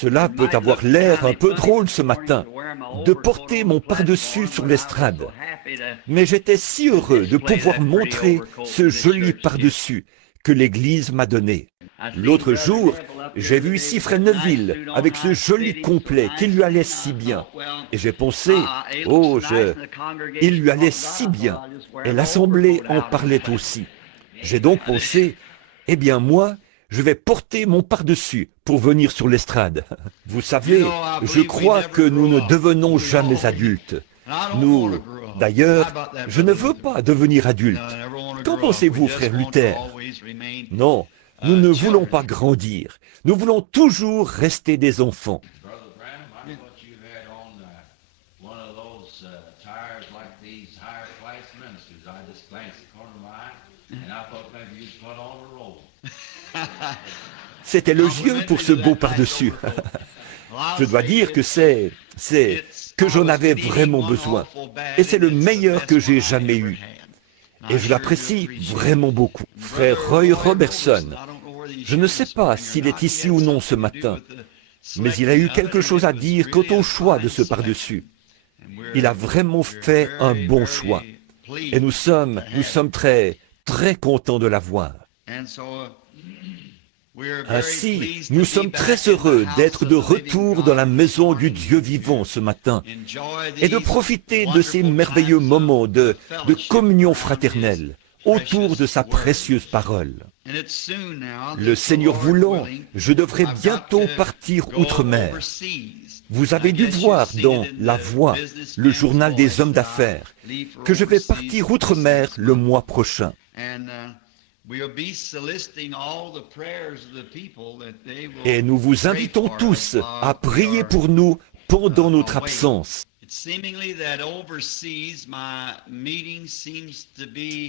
Cela peut avoir l'air un peu drôle ce matin, de porter mon pardessus sur l'estrade. Mais j'étais si heureux de pouvoir montrer ce joli pardessus que l'Église m'a donné. L'autre jour, j'ai vu ici Frère Neville avec ce joli complet qui lui allait si bien. Et j'ai pensé, il lui allait si bien. Et l'Assemblée en parlait aussi. J'ai donc pensé, eh bien moi, je vais porter mon pardessus pour venir sur l'estrade. Vous savez, je crois que nous ne devenons jamais adultes. D'ailleurs, je ne veux pas devenir adulte. Qu'en pensez-vous, frère Luther? Non, nous ne voulons pas grandir. Nous voulons toujours rester des enfants. C'était élogieux pour ce beau pardessus. Je dois dire que que j'en avais vraiment besoin. Et c'est le meilleur que j'ai jamais eu. Et je l'apprécie vraiment beaucoup. Frère Roy Robertson, je ne sais pas s'il est ici ou non ce matin, mais il a eu quelque chose à dire quant au choix de ce pardessus. Il a vraiment fait un bon choix. Et nous sommes très, très contents de l'avoir. Ainsi, nous sommes très heureux d'être de retour dans la maison du Dieu vivant ce matin et de profiter de ces merveilleux moments de communion fraternelle autour de sa précieuse parole. Le Seigneur voulant, je devrais bientôt partir outre-mer. Vous avez dû voir dans La Voix, le journal des hommes d'affaires, que je vais partir outre-mer le mois prochain. Et nous vous invitons tous à prier pour nous pendant notre absence.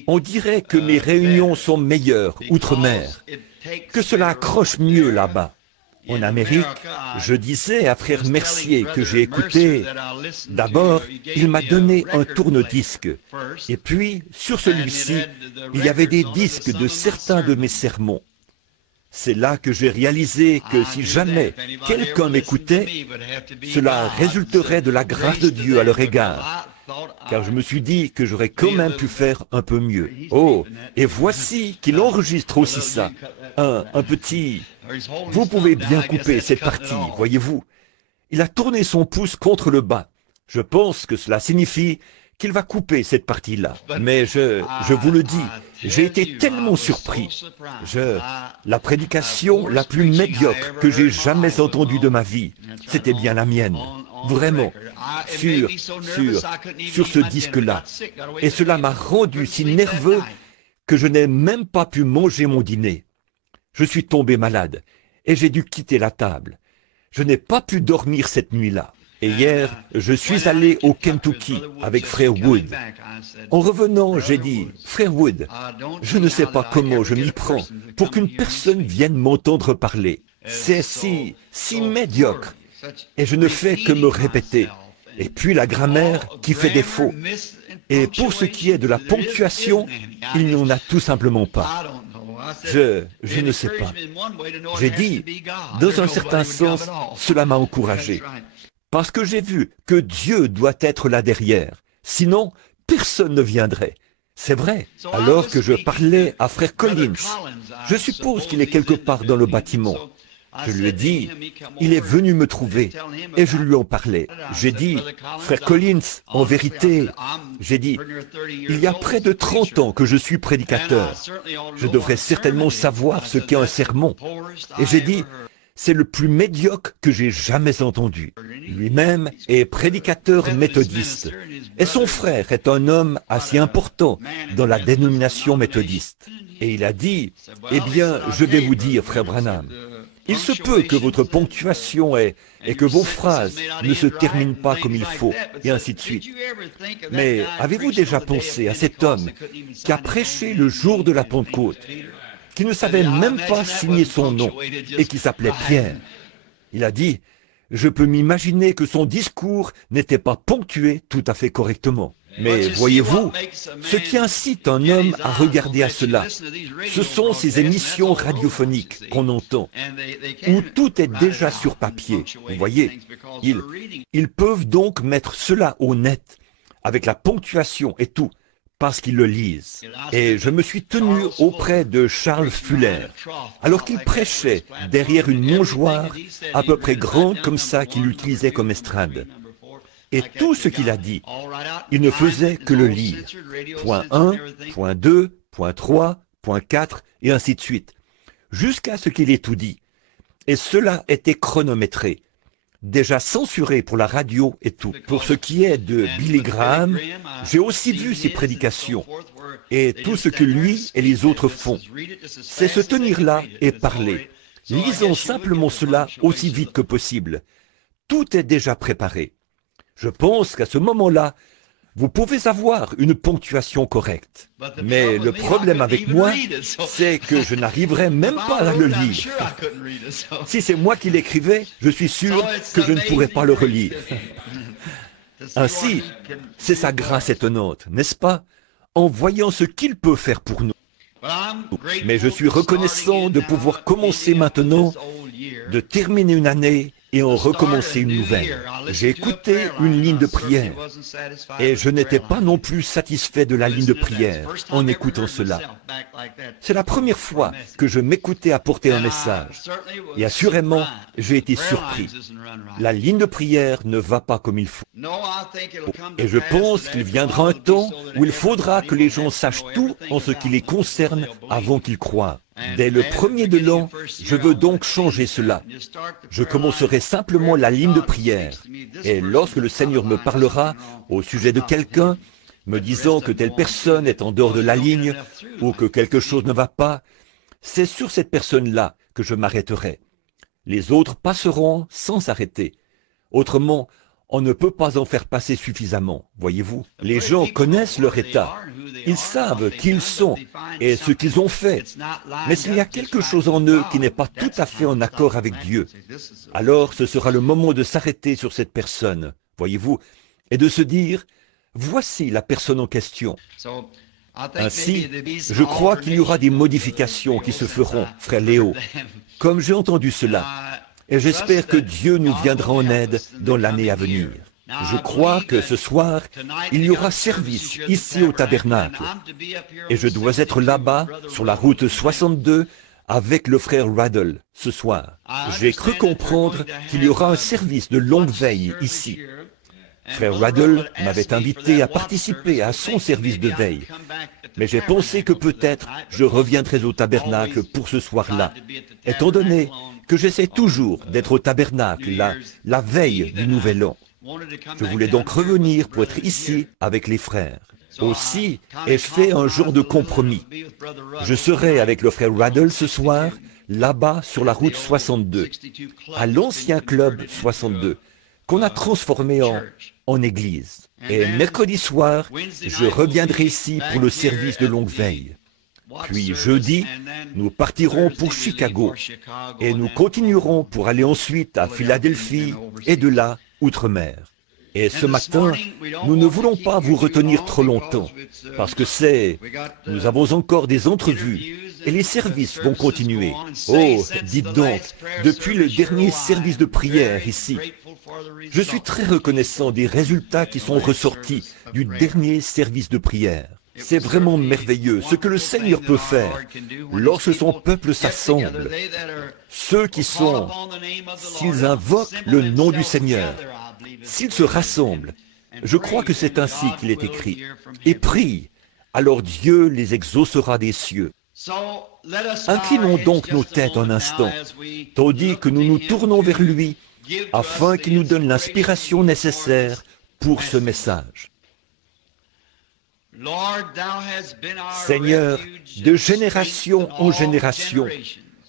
On dirait que mes réunions sont meilleures outre-mer, que cela accroche mieux là-bas. En Amérique, je disais à frère Mercier que j'ai écouté, d'abord, il m'a donné un tourne-disque, et puis, sur celui-ci, il y avait des disques de certains de mes sermons. C'est là que j'ai réalisé que si jamais quelqu'un m'écoutait, cela résulterait de la grâce de Dieu à leur égard, car je me suis dit que j'aurais quand même pu faire un peu mieux. Oh, et voici qu'il enregistre aussi ça, un petit... Vous pouvez bien couper cette partie, voyez-vous. Il a tourné son pouce contre le bas. Je pense que cela signifie qu'il va couper cette partie-là. Mais je vous le dis, j'ai été tellement surpris. La prédication la plus médiocre que j'ai jamais entendue de ma vie, c'était bien la mienne. Vraiment, sur ce disque-là. Et cela m'a rendu si nerveux que je n'ai même pas pu manger mon dîner. Je suis tombé malade et j'ai dû quitter la table. Je n'ai pas pu dormir cette nuit-là. Et hier, je suis allé au Kentucky avec frère Wood. En revenant, j'ai dit, frère Wood, je ne sais pas comment je m'y prends pour qu'une personne vienne m'entendre parler. C'est si médiocre. Et je ne fais que me répéter. Et puis la grammaire qui fait défaut. Et pour ce qui est de la ponctuation, il n'y en a tout simplement pas. Je ne sais pas. J'ai dit, dans un certain sens, cela m'a encouragé. Parce que j'ai vu que Dieu doit être là derrière. Sinon, personne ne viendrait. C'est vrai. Alors que je parlais à frère Collins, je suppose qu'il est quelque part dans le bâtiment. Je lui ai dit, il est venu me trouver, et je lui en parlais. J'ai dit, frère Collins, en vérité, j'ai dit, il y a près de 30 ans que je suis prédicateur. Je devrais certainement savoir ce qu'est un sermon. Et j'ai dit, c'est le plus médiocre que j'ai jamais entendu. Lui-même est prédicateur méthodiste, et son frère est un homme assez important dans la dénomination méthodiste. Et il a dit, eh bien, je vais vous dire, frère Branham, il se peut que votre ponctuation et que vos phrases ne se terminent pas comme il faut, et ainsi de suite. Mais avez-vous déjà pensé à cet homme qui a prêché le jour de la Pentecôte, qui ne savait même pas signer son nom, et qui s'appelait Pierre? Il a dit, je peux m'imaginer que son discours n'était pas ponctué tout à fait correctement. Mais voyez-vous, ce qui incite un homme à regarder à cela, ce sont ces émissions radiophoniques qu'on entend, où tout est déjà sur papier. Vous voyez, ils peuvent donc mettre cela au net, avec la ponctuation et tout, parce qu'ils le lisent. Et je me suis tenu auprès de Charles Fuller, alors qu'il prêchait derrière une mangeoire à peu près grande comme ça qu'il utilisait comme estrade. Et tout ce qu'il a dit, il ne faisait que le lire. Point 1, point 2, point 3, point 4, et ainsi de suite, jusqu'à ce qu'il ait tout dit. Et cela était chronométré, déjà censuré pour la radio et tout. Pour ce qui est de Billy Graham, j'ai aussi vu ses prédications. Et tout ce que lui et les autres font, c'est se tenir là et parler. Lisons simplement cela aussi vite que possible. Tout est déjà préparé. Je pense qu'à ce moment-là, vous pouvez avoir une ponctuation correcte. Mais le problème avec moi, c'est que je n'arriverai même pas à le lire. Si c'est moi qui l'écrivais, je suis sûr que je ne pourrais pas le relire. Ainsi, c'est sa grâce étonnante, n'est-ce pas, en voyant ce qu'il peut faire pour nous. Mais je suis reconnaissant de pouvoir commencer maintenant, de terminer une année et en recommencer une nouvelle. J'ai écouté une ligne de prière et je n'étais pas non plus satisfait de la ligne de prière en écoutant cela. C'est la première fois que je m'écoutais apporter un message et assurément, j'ai été surpris. La ligne de prière ne va pas comme il faut. Et je pense qu'il viendra un temps où il faudra que les gens sachent tout en ce qui les concerne avant qu'ils croient. Dès le premier de l'an, je veux donc changer cela. Je commencerai simplement la ligne de prière. Et lorsque le Seigneur me parlera au sujet de quelqu'un, me disant que telle personne est en dehors de la ligne ou que quelque chose ne va pas, c'est sur cette personne-là que je m'arrêterai. Les autres passeront sans s'arrêter. Autrement, on ne peut pas en faire passer suffisamment, voyez-vous. Les gens connaissent leur état. Ils savent qui ils sont et ce qu'ils ont fait. Mais s'il y a quelque chose en eux qui n'est pas tout à fait en accord avec Dieu, alors ce sera le moment de s'arrêter sur cette personne, voyez-vous, et de se dire, voici la personne en question. Ainsi, je crois qu'il y aura des modifications qui se feront, frère Léo, comme j'ai entendu cela. Et j'espère que Dieu nous viendra en aide dans l'année à venir. Je crois que ce soir, il y aura service ici au tabernacle. Et je dois être là-bas, sur la route 62, avec le frère Raddle, ce soir. J'ai cru comprendre qu'il y aura un service de longue veille ici. Frère Raddle m'avait invité à participer à son service de veille. Mais j'ai pensé que peut-être je reviendrai au tabernacle pour ce soir-là, étant donné que j'essaie toujours d'être au tabernacle la veille du Nouvel An. Je voulais donc revenir pour être ici avec les frères. Aussi, ai-je fait un genre de compromis. Je serai avec le frère Raddle ce soir, là-bas sur la route 62, à l'ancien club 62, qu'on a transformé en église. Et mercredi soir, je reviendrai ici pour le service de longue veille. Puis jeudi, nous partirons pour Chicago et nous continuerons pour aller ensuite à Philadelphie et de là, outre-mer. Et ce matin, nous ne voulons pas vous retenir trop longtemps, parce que nous avons encore des entrevues et les services vont continuer. Oh, dites donc, depuis le dernier service de prière ici, je suis très reconnaissant des résultats qui sont ressortis du dernier service de prière. C'est vraiment merveilleux ce que le Seigneur peut faire lorsque son peuple s'assemble. Ceux qui sont, s'ils invoquent le nom du Seigneur, s'ils se rassemblent, je crois que c'est ainsi qu'il est écrit, et prient, alors Dieu les exaucera des cieux. Inclinons donc nos têtes un instant, tandis que nous nous tournons vers lui, afin qu'il nous donne l'inspiration nécessaire pour ce message. Seigneur, de génération en génération,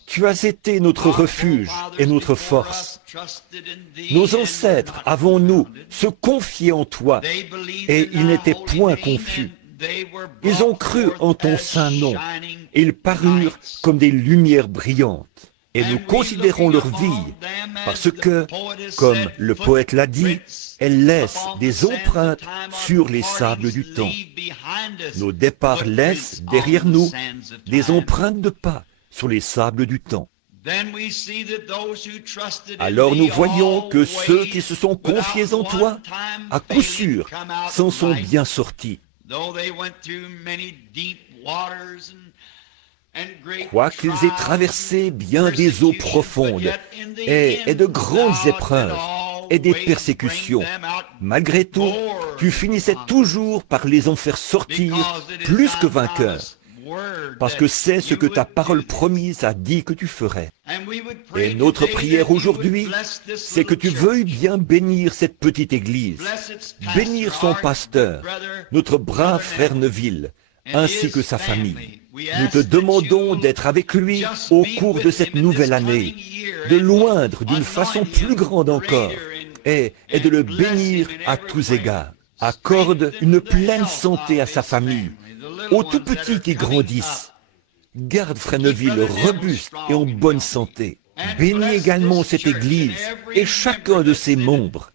tu as été notre refuge et notre force. Nos ancêtres, avant nous, se confiaient en toi, et ils n'étaient point confus. Ils ont cru en ton saint nom, et ils parurent comme des lumières brillantes. et nous considérons leur vie parce que, comme le poète l'a dit, elles laissent des empreintes sur les sables du temps. Nos départs laissent derrière nous des empreintes de pas sur les sables du temps. Alors nous voyons que ceux qui se sont confiés en toi, à coup sûr, s'en sont bien sortis. Quoiqu'ils aient traversé bien des eaux profondes et de grandes épreuves et des persécutions, malgré tout, tu finissais toujours par les en faire sortir plus que vainqueurs, parce que c'est ce que ta parole promise a dit que tu ferais. Et notre prière aujourd'hui, c'est que tu veuilles bien bénir cette petite église, bénir son pasteur, notre brave frère Neville, ainsi que sa famille. Nous te demandons d'être avec lui au cours de cette nouvelle année, de l'oindre d'une façon plus grande encore, et de le bénir à tous égards. Accorde une pleine santé à sa famille, aux tout petits qui grandissent. Garde frère Neville robuste et en bonne santé. Bénis également cette Église et chacun de ses membres.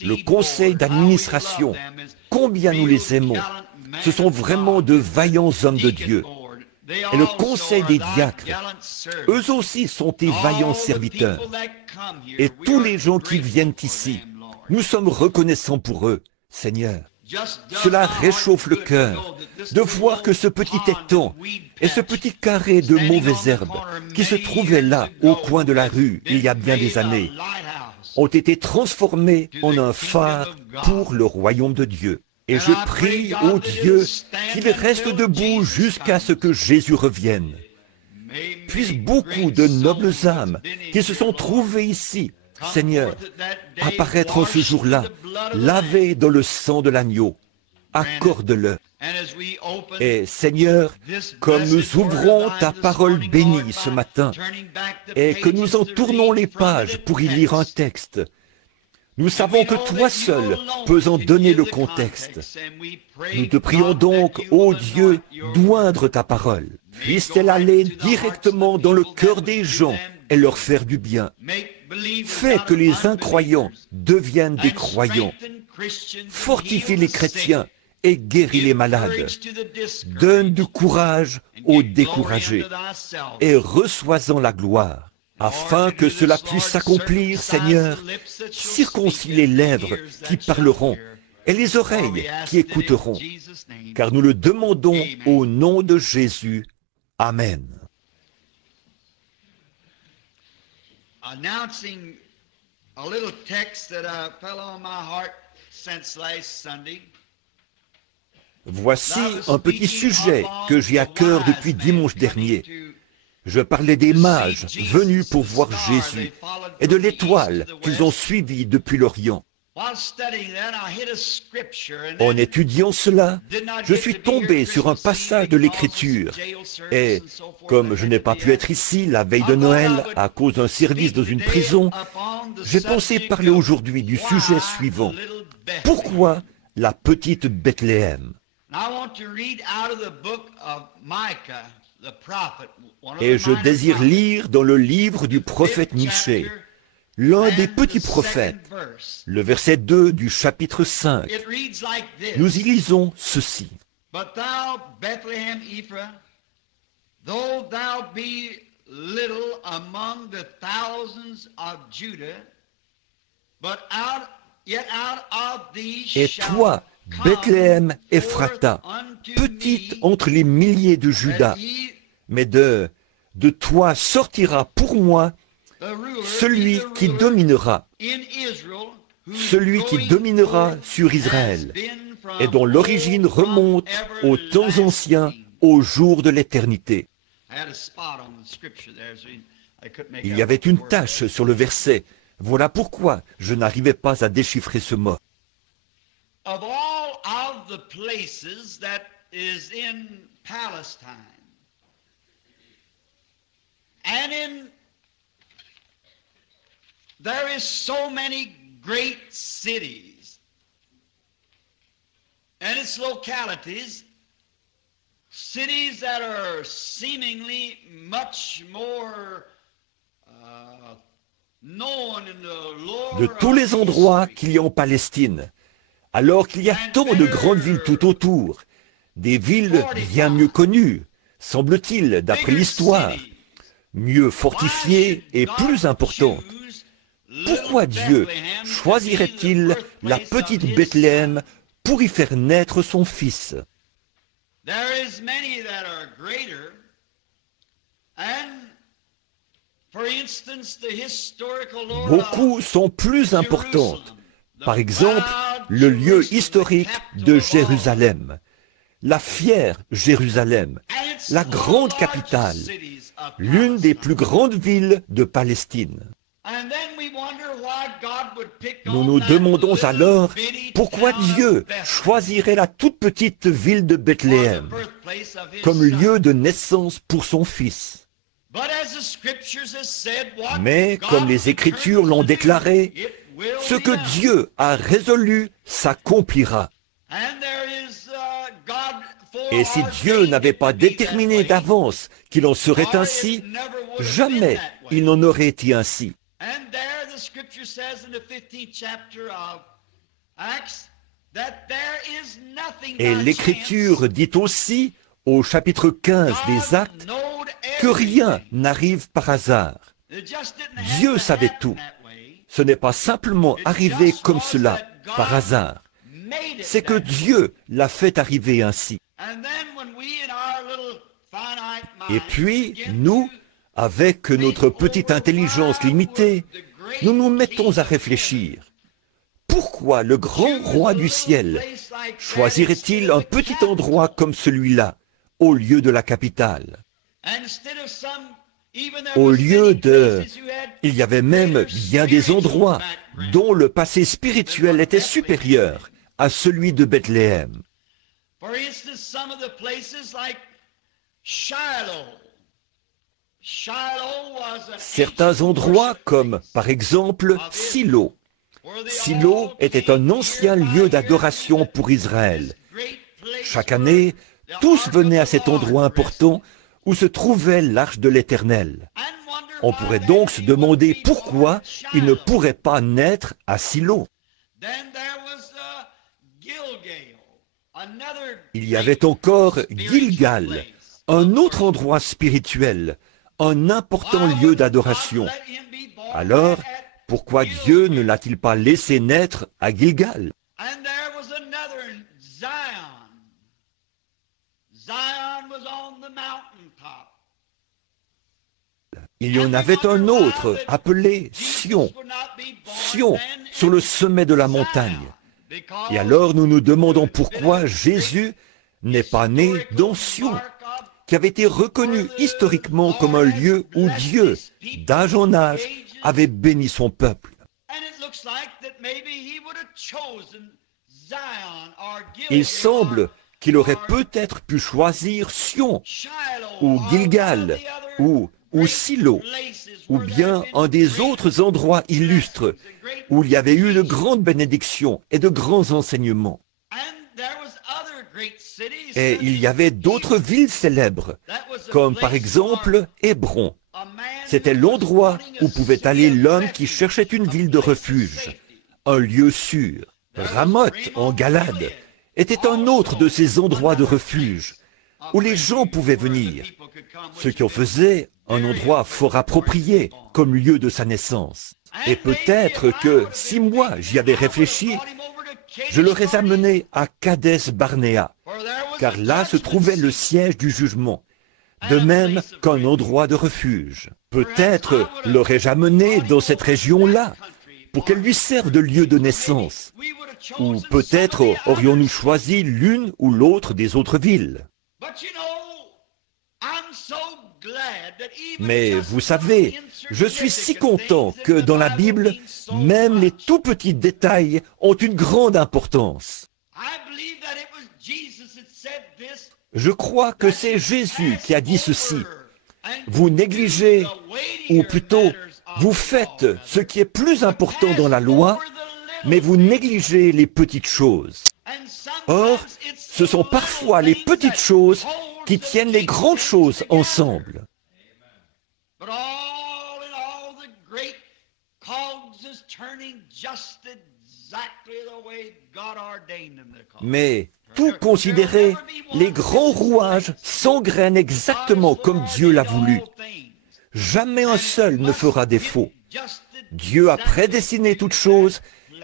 Le conseil d'administration, combien nous les aimons. Ce sont vraiment de vaillants hommes de Dieu. Et le conseil des diacres, eux aussi sont des vaillants serviteurs. Et tous les gens qui viennent ici, nous sommes reconnaissants pour eux, Seigneur. Cela réchauffe le cœur de voir que ce petit étang et ce petit carré de mauvaises herbes qui se trouvaient là au coin de la rue il y a bien des années ont été transformés en un phare pour le royaume de Dieu. Et je prie au Dieu qu'il reste debout jusqu'à ce que Jésus revienne. Puissent beaucoup de nobles âmes qui se sont trouvées ici, Seigneur, apparaître en ce jour-là, lavés dans le sang de l'agneau. Accorde-le. Et Seigneur, comme nous ouvrons ta parole bénie ce matin, et que nous en tournons les pages pour y lire un texte, nous savons que toi seul peux en donner le contexte. Nous te prions donc, ô Dieu, d'oindre ta parole. Puisse-t-elle aller directement dans le cœur des gens et leur faire du bien. Fais que les incroyants deviennent des croyants. Fortifie les chrétiens et guéris les malades. Donne du courage aux découragés et reçois-en la gloire. Afin que cela puisse s'accomplir, Seigneur, circoncis les lèvres qui parleront et les oreilles qui écouteront, car nous le demandons au nom de Jésus. Amen. Announcing a little text that fell on my heart since last Sunday. Voici un petit sujet que j'ai à cœur depuis dimanche dernier. Je parlais des mages venus pour voir Jésus et de l'étoile qu'ils ont suivie depuis l'Orient. En étudiant cela, je suis tombé sur un passage de l'Écriture et, comme je n'ai pas pu être ici la veille de Noël à cause d'un service dans une prison, j'ai pensé parler aujourd'hui du sujet suivant. Pourquoi la petite Bethléem? Et je désire lire dans le livre du prophète Michée, l'un des petits prophètes, le verset 2 du chapitre 5. Nous y lisons ceci. But thou, Bethlehem Ephraim, though thou be little among the thousands of Judah, but yet out of thee Et shall toi, come Bethléem forth Ephrata, unto petite me entre les milliers de that Juda, he, mais de toi sortira pour moi the ruler, celui is the qui ruler dominera, in Israel, whose celui qui going dominera forth sur has Israël, been from et dont l'origine old, from remonte aux temps anciens, everlasting. aux jours de l'éternité. I had a spot on the scripture there, so I couldn't make Il out y avait what the une word tache was. sur le verset. Voilà pourquoi je n'arrivais pas à déchiffrer ce mot. Of all of the places that is in Palestine and there is so many great cities and its localities, cities that are seemingly much more de tous les endroits qu'il y a en Palestine, alors qu'il y a tant de grandes villes tout autour, des villes bien mieux connues, semble-t-il, d'après l'histoire, mieux fortifiées et plus importantes. Pourquoi Dieu choisirait-il la petite Bethléem pour y faire naître son fils? Beaucoup sont plus importantes. Par exemple, le lieu historique de Jérusalem, la fière Jérusalem, la grande capitale, l'une des plus grandes villes de Palestine. Nous nous demandons alors pourquoi Dieu choisirait la toute petite ville de Bethléem comme lieu de naissance pour son fils. Mais comme les Écritures l'ont déclaré, ce que Dieu a résolu s'accomplira. Et si Dieu n'avait pas déterminé d'avance qu'il en serait ainsi, jamais il n'en aurait été ainsi. Et l'Écriture dit aussi, au chapitre 15 des Actes, que rien n'arrive par hasard. Dieu savait tout. Ce n'est pas simplement arrivé comme cela, par hasard. C'est que Dieu l'a fait arriver ainsi. Et puis, nous, avec notre petite intelligence limitée, nous nous mettons à réfléchir. Pourquoi le grand roi du ciel choisirait-il un petit endroit comme celui-là, au lieu de la capitale? Au lieu de... Il y avait même bien des endroits dont le passé spirituel était supérieur à celui de Bethléem. Certains endroits comme, par exemple, Silo. Silo était un ancien lieu d'adoration pour Israël. Chaque année, tous venaient à cet endroit important où se trouvait l'arche de l'Éternel. On pourrait donc se demander pourquoi il ne pourrait pas naître à Silo. Il y avait encore Gilgal, un autre endroit spirituel, un important lieu d'adoration. Alors, pourquoi Dieu ne l'a-t-il pas laissé naître à Gilgal? Il y en avait un autre appelé Sion. Sion, sur le sommet de la montagne. Et alors nous nous demandons pourquoi Jésus n'est pas né dans Sion, qui avait été reconnu historiquement comme un lieu où Dieu, d'âge en âge, avait béni son peuple. Il semble qu'il aurait peut-être pu choisir Sion, ou Gilgal, ou Silo, ou bien un des autres endroits illustres où il y avait eu de grandes bénédictions et de grands enseignements. Et il y avait d'autres villes célèbres, comme par exemple Hébron. C'était l'endroit où pouvait aller l'homme qui cherchait une ville de refuge, un lieu sûr. Ramoth, en Galade, était un autre de ces endroits de refuge, où les gens pouvaient venir, ce qui en faisait un endroit fort approprié comme lieu de sa naissance. Et peut-être que si moi j'y avais réfléchi, je l'aurais amené à Kadès Barnéa, car là se trouvait le siège du jugement, de même qu'un endroit de refuge. Peut-être l'aurais-je amené dans cette région-là, pour qu'elle lui serve de lieu de naissance. Ou peut-être aurions-nous choisi l'une ou l'autre des autres villes. Mais vous savez, je suis si content que dans la Bible, même les tout petits détails ont une grande importance. Je crois que c'est Jésus qui a dit ceci. Vous négligez, ou plutôt, vous faites ce qui est plus important dans la loi, mais vous négligez les petites choses. Or, ce sont parfois les petites choses qui tiennent les grandes choses ensemble. Mais, tout considéré, les grands rouages s'engrainent exactement comme Dieu l'a voulu. Jamais un seul ne fera défaut. Dieu a prédestiné toutes choses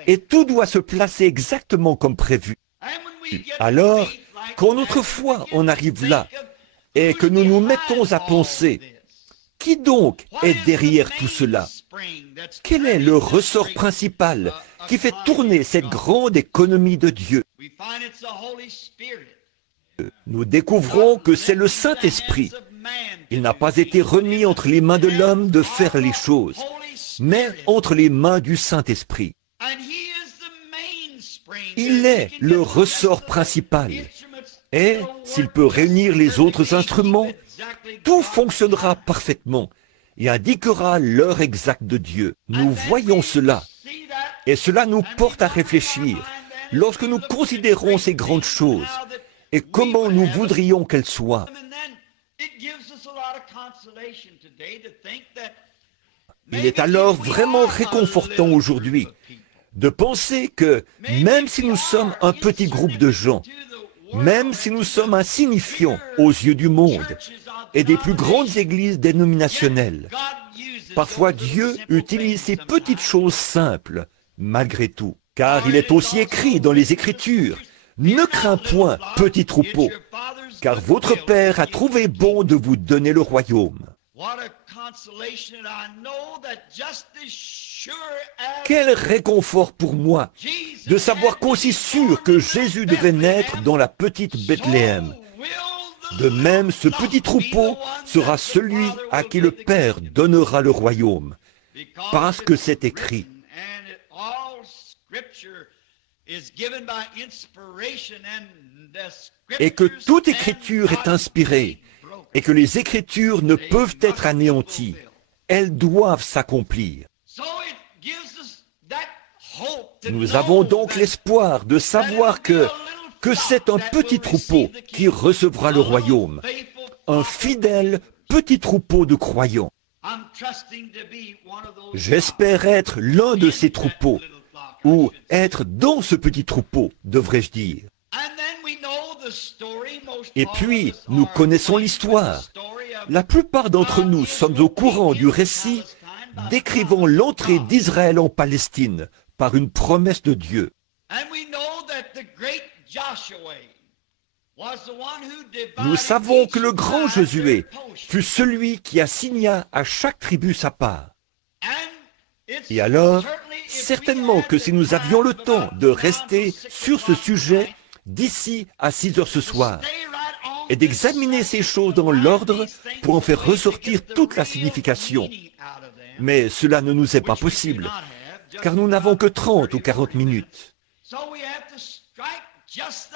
et tout doit se placer exactement comme prévu. Alors, quand notre foi en arrive là et que nous nous mettons à penser, qui donc est derrière tout cela? Quel est le ressort principal qui fait tourner cette grande économie de Dieu? Nous découvrons que c'est le Saint-Esprit. Il n'a pas été remis entre les mains de l'homme de faire les choses, mais entre les mains du Saint-Esprit. Il est le ressort principal. Et s'il peut réunir les autres instruments, tout fonctionnera parfaitement et indiquera l'heure exacte de Dieu. Nous voyons cela, et cela nous porte à réfléchir lorsque nous considérons ces grandes choses et comment nous voudrions qu'elles soient. Il est alors vraiment réconfortant aujourd'hui de penser que même si nous sommes un petit groupe de gens, même si nous sommes insignifiants aux yeux du monde et des plus grandes églises dénominationnelles, parfois Dieu utilise ces petites choses simples, malgré tout. Car il est aussi écrit dans les Écritures, « Ne crains point, petit troupeau, car votre Père a trouvé bon de vous donner le royaume. » Quel réconfort pour moi de savoir qu'aussi sûr que Jésus devait naître dans la petite Bethléem, de même ce petit troupeau sera celui à qui le Père donnera le royaume, parce que c'est écrit. Et que toute écriture est inspirée, et que les écritures ne peuvent être anéanties. Elles doivent s'accomplir. Nous avons donc l'espoir de savoir que c'est un petit troupeau qui recevra le royaume, un fidèle petit troupeau de croyants. J'espère être l'un de ces troupeaux, ou être dans ce petit troupeau, devrais-je dire. Et puis, nous connaissons l'histoire. La plupart d'entre nous sommes au courant du récit décrivant l'entrée d'Israël en Palestine par une promesse de Dieu. Nous savons que le grand Josué fut celui qui assigna à chaque tribu sa part. Et alors, certainement que si nous avions le temps de rester sur ce sujet d'ici à 6 heures ce soir, et d'examiner ces choses dans l'ordre pour en faire ressortir toute la signification. Mais cela ne nous est pas possible, car nous n'avons que 30 ou 40 minutes.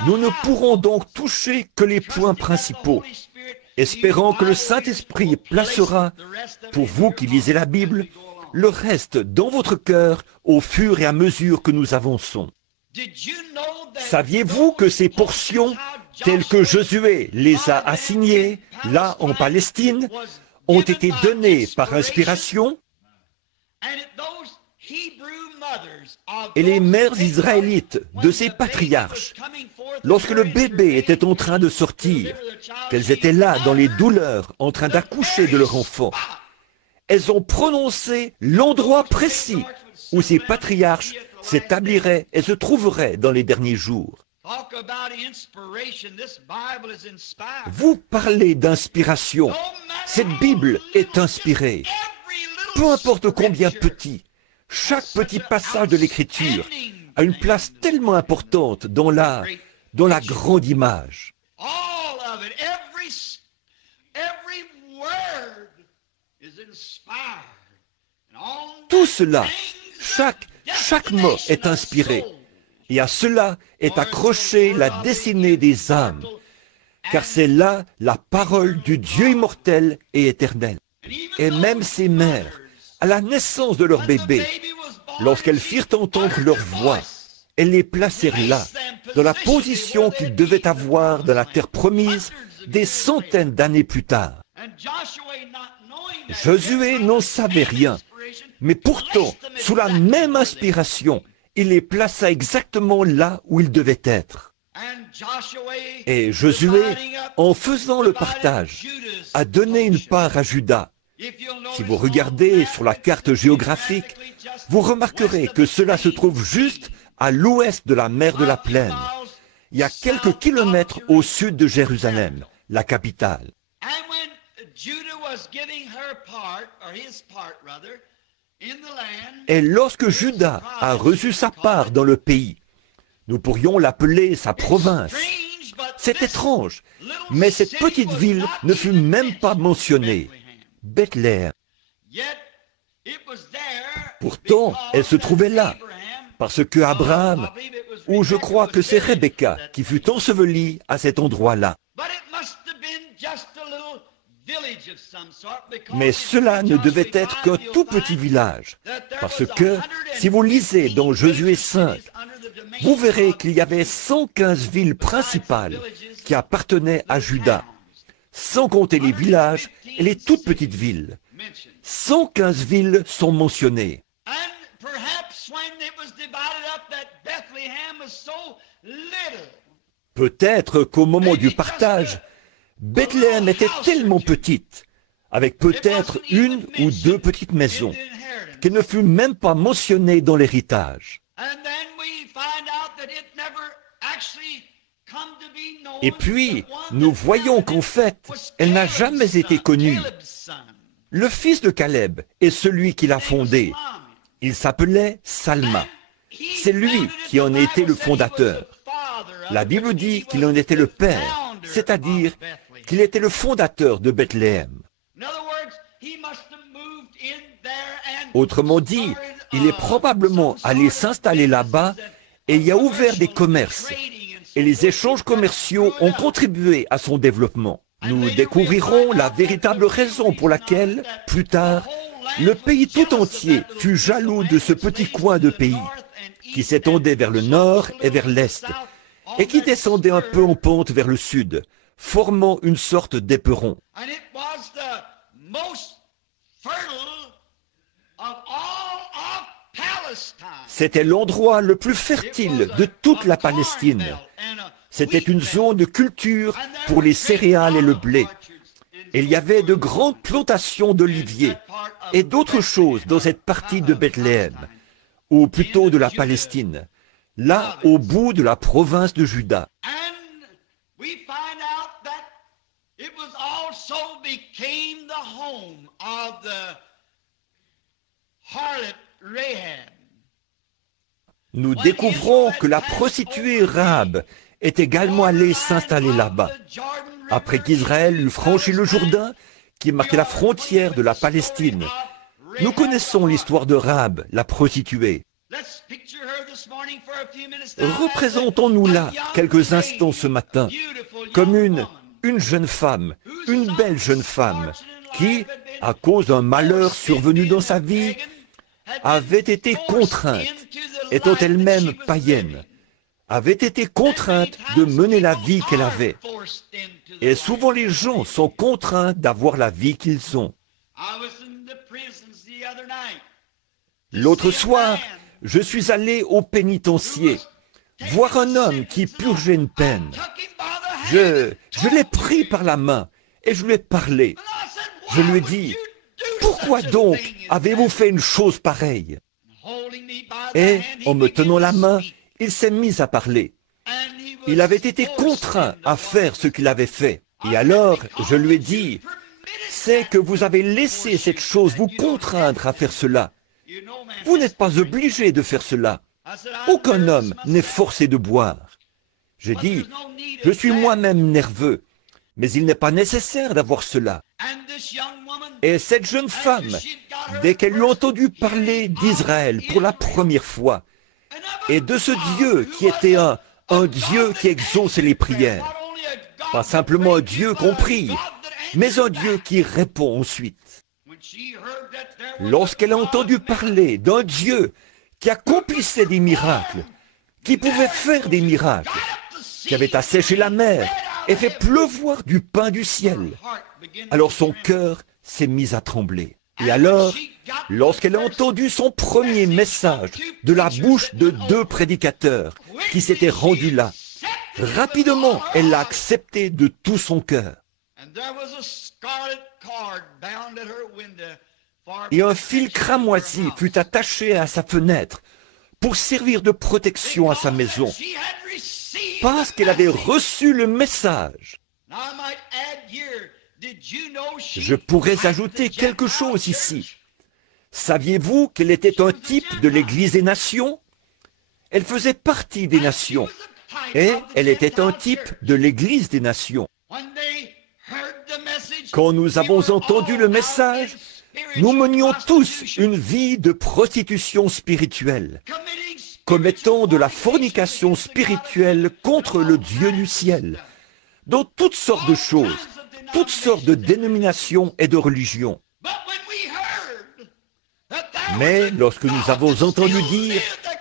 Nous ne pourrons donc toucher que les points principaux, espérant que le Saint-Esprit placera, pour vous qui lisez la Bible, le reste dans votre cœur au fur et à mesure que nous avançons. Saviez-vous que ces portions, telles que Josué les a assignées, là en Palestine, ont été données par inspiration? Et les mères israélites de ces patriarches, lorsque le bébé était en train de sortir, qu'elles étaient là dans les douleurs, en train d'accoucher de leur enfant, elles ont prononcé l'endroit précis où ces patriarches s'établiraient et se trouveraient dans les derniers jours. Vous parlez d'inspiration. Cette Bible est inspirée. Peu importe combien petit, chaque petit passage de l'Écriture a une place tellement importante dans la grande image. Tout cela, chaque mot est inspiré. Et à cela est accrochée la destinée des âmes, car c'est là la parole du Dieu immortel et éternel. Et même ces mères, à la naissance de leur bébé, lorsqu'elles firent entendre leur voix, elles les placèrent là, dans la position qu'ils devaient avoir dans la terre promise des centaines d'années plus tard. Josué n'en savait rien, Mais pourtant, sous la même inspiration, il les plaça exactement là où ils devaient être. Et Josué, en faisant le partage, a donné une part à Juda. Si vous regardez sur la carte géographique, vous remarquerez que cela se trouve juste à l'ouest de la mer de la Plaine. Il y a quelques kilomètres au sud de Jérusalem, la capitale. Et lorsque Juda a reçu sa part dans le pays, nous pourrions l'appeler sa province. C'est étrange, mais cette petite ville ne fut même pas mentionnée, Bethléem. Pourtant, elle se trouvait là, parce que Abraham, ou je crois que c'est Rebecca, qui fut ensevelie à cet endroit-là. Mais cela ne devait être qu'un tout petit village, parce que si vous lisez dans Josué 5, vous verrez qu'il y avait 115 villes principales qui appartenaient à Juda, sans compter les villages et les toutes petites villes. 115 villes sont mentionnées. Peut-être qu'au moment du partage, Bethléem était tellement petite, avec peut-être une ou deux petites maisons, qu'elle ne fut même pas mentionnée dans l'héritage. Et puis, nous voyons qu'en fait, elle n'a jamais été connue. Le fils de Caleb est celui qui l'a fondée. Il s'appelait Salma. C'est lui qui en était le fondateur. La Bible dit qu'il en était le père, c'est-à-dire qu'il était le fondateur de Bethléem. Autrement dit, il est probablement allé s'installer là-bas et y a ouvert des commerces. Et les échanges commerciaux ont contribué à son développement. Nous découvrirons la véritable raison pour laquelle, plus tard, le pays tout entier fut jaloux de ce petit coin de pays qui s'étendait vers le nord et vers l'est et qui descendait un peu en pente vers le sud, formant une sorte d'éperon. C'était l'endroit le plus fertile de toute la Palestine. C'était une zone de culture pour les céréales et le blé. Et il y avait de grandes plantations d'oliviers et d'autres choses dans cette partie de Bethléem, ou plutôt de la Palestine, là au bout de la province de Juda. Nous découvrons que la prostituée Rahab est également allée s'installer là-bas, après qu'Israël eut franchi le Jourdain, qui marquait la frontière de la Palestine. Nous connaissons l'histoire de Rahab, la prostituée. Représentons-nous-la quelques instants ce matin, comme une jeune femme, une belle jeune femme, qui, à cause d'un malheur survenu dans sa vie, avait été contrainte, étant elle-même païenne, avait été contrainte de mener la vie qu'elle avait. Et souvent les gens sont contraints d'avoir la vie qu'ils ont. L'autre soir, je suis allé au pénitencier, voir un homme qui purgeait une peine. Je l'ai pris par la main et je lui ai parlé. Je lui ai dit, « Pourquoi donc avez-vous fait une chose pareille ?» Et, en me tenant la main, il s'est mis à parler. Il avait été contraint à faire ce qu'il avait fait. Et alors, je lui ai dit, « C'est que vous avez laissé cette chose vous contraindre à faire cela. Vous n'êtes pas obligé de faire cela. Aucun homme n'est forcé de boire. » J'ai dit, « Je suis moi-même nerveux, mais il n'est pas nécessaire d'avoir cela. » Et cette jeune femme, dès qu'elle eut entendu parler d'Israël pour la première fois, et de ce Dieu qui était un Dieu qui exauce les prières, pas simplement un Dieu qu'on prie, mais un Dieu qui répond ensuite. Lorsqu'elle a entendu parler d'un Dieu qui accomplissait des miracles, qui pouvait faire des miracles, qui avait asséché la mer et fait pleuvoir du pain du ciel, alors son cœur s'est mis à trembler. Et alors, lorsqu'elle a entendu son premier message de la bouche de 2 prédicateurs qui s'étaient rendus là. Rapidement, elle l'a accepté de tout son cœur. Et un fil cramoisi fut attaché à sa fenêtre pour servir de protection à sa maison, parce qu'elle avait reçu le message. Je pourrais ajouter quelque chose ici. Saviez-vous qu'elle était un type de l'Église des nations? Elle faisait partie des nations, et elle était un type de l'Église des nations. Quand nous avons entendu le message, nous menions tous une vie de prostitution spirituelle, commettant de la fornication spirituelle contre le Dieu du ciel, dans toutes sortes de choses, toutes sortes de dénominations et de religions. Mais lorsque nous avons entendu dire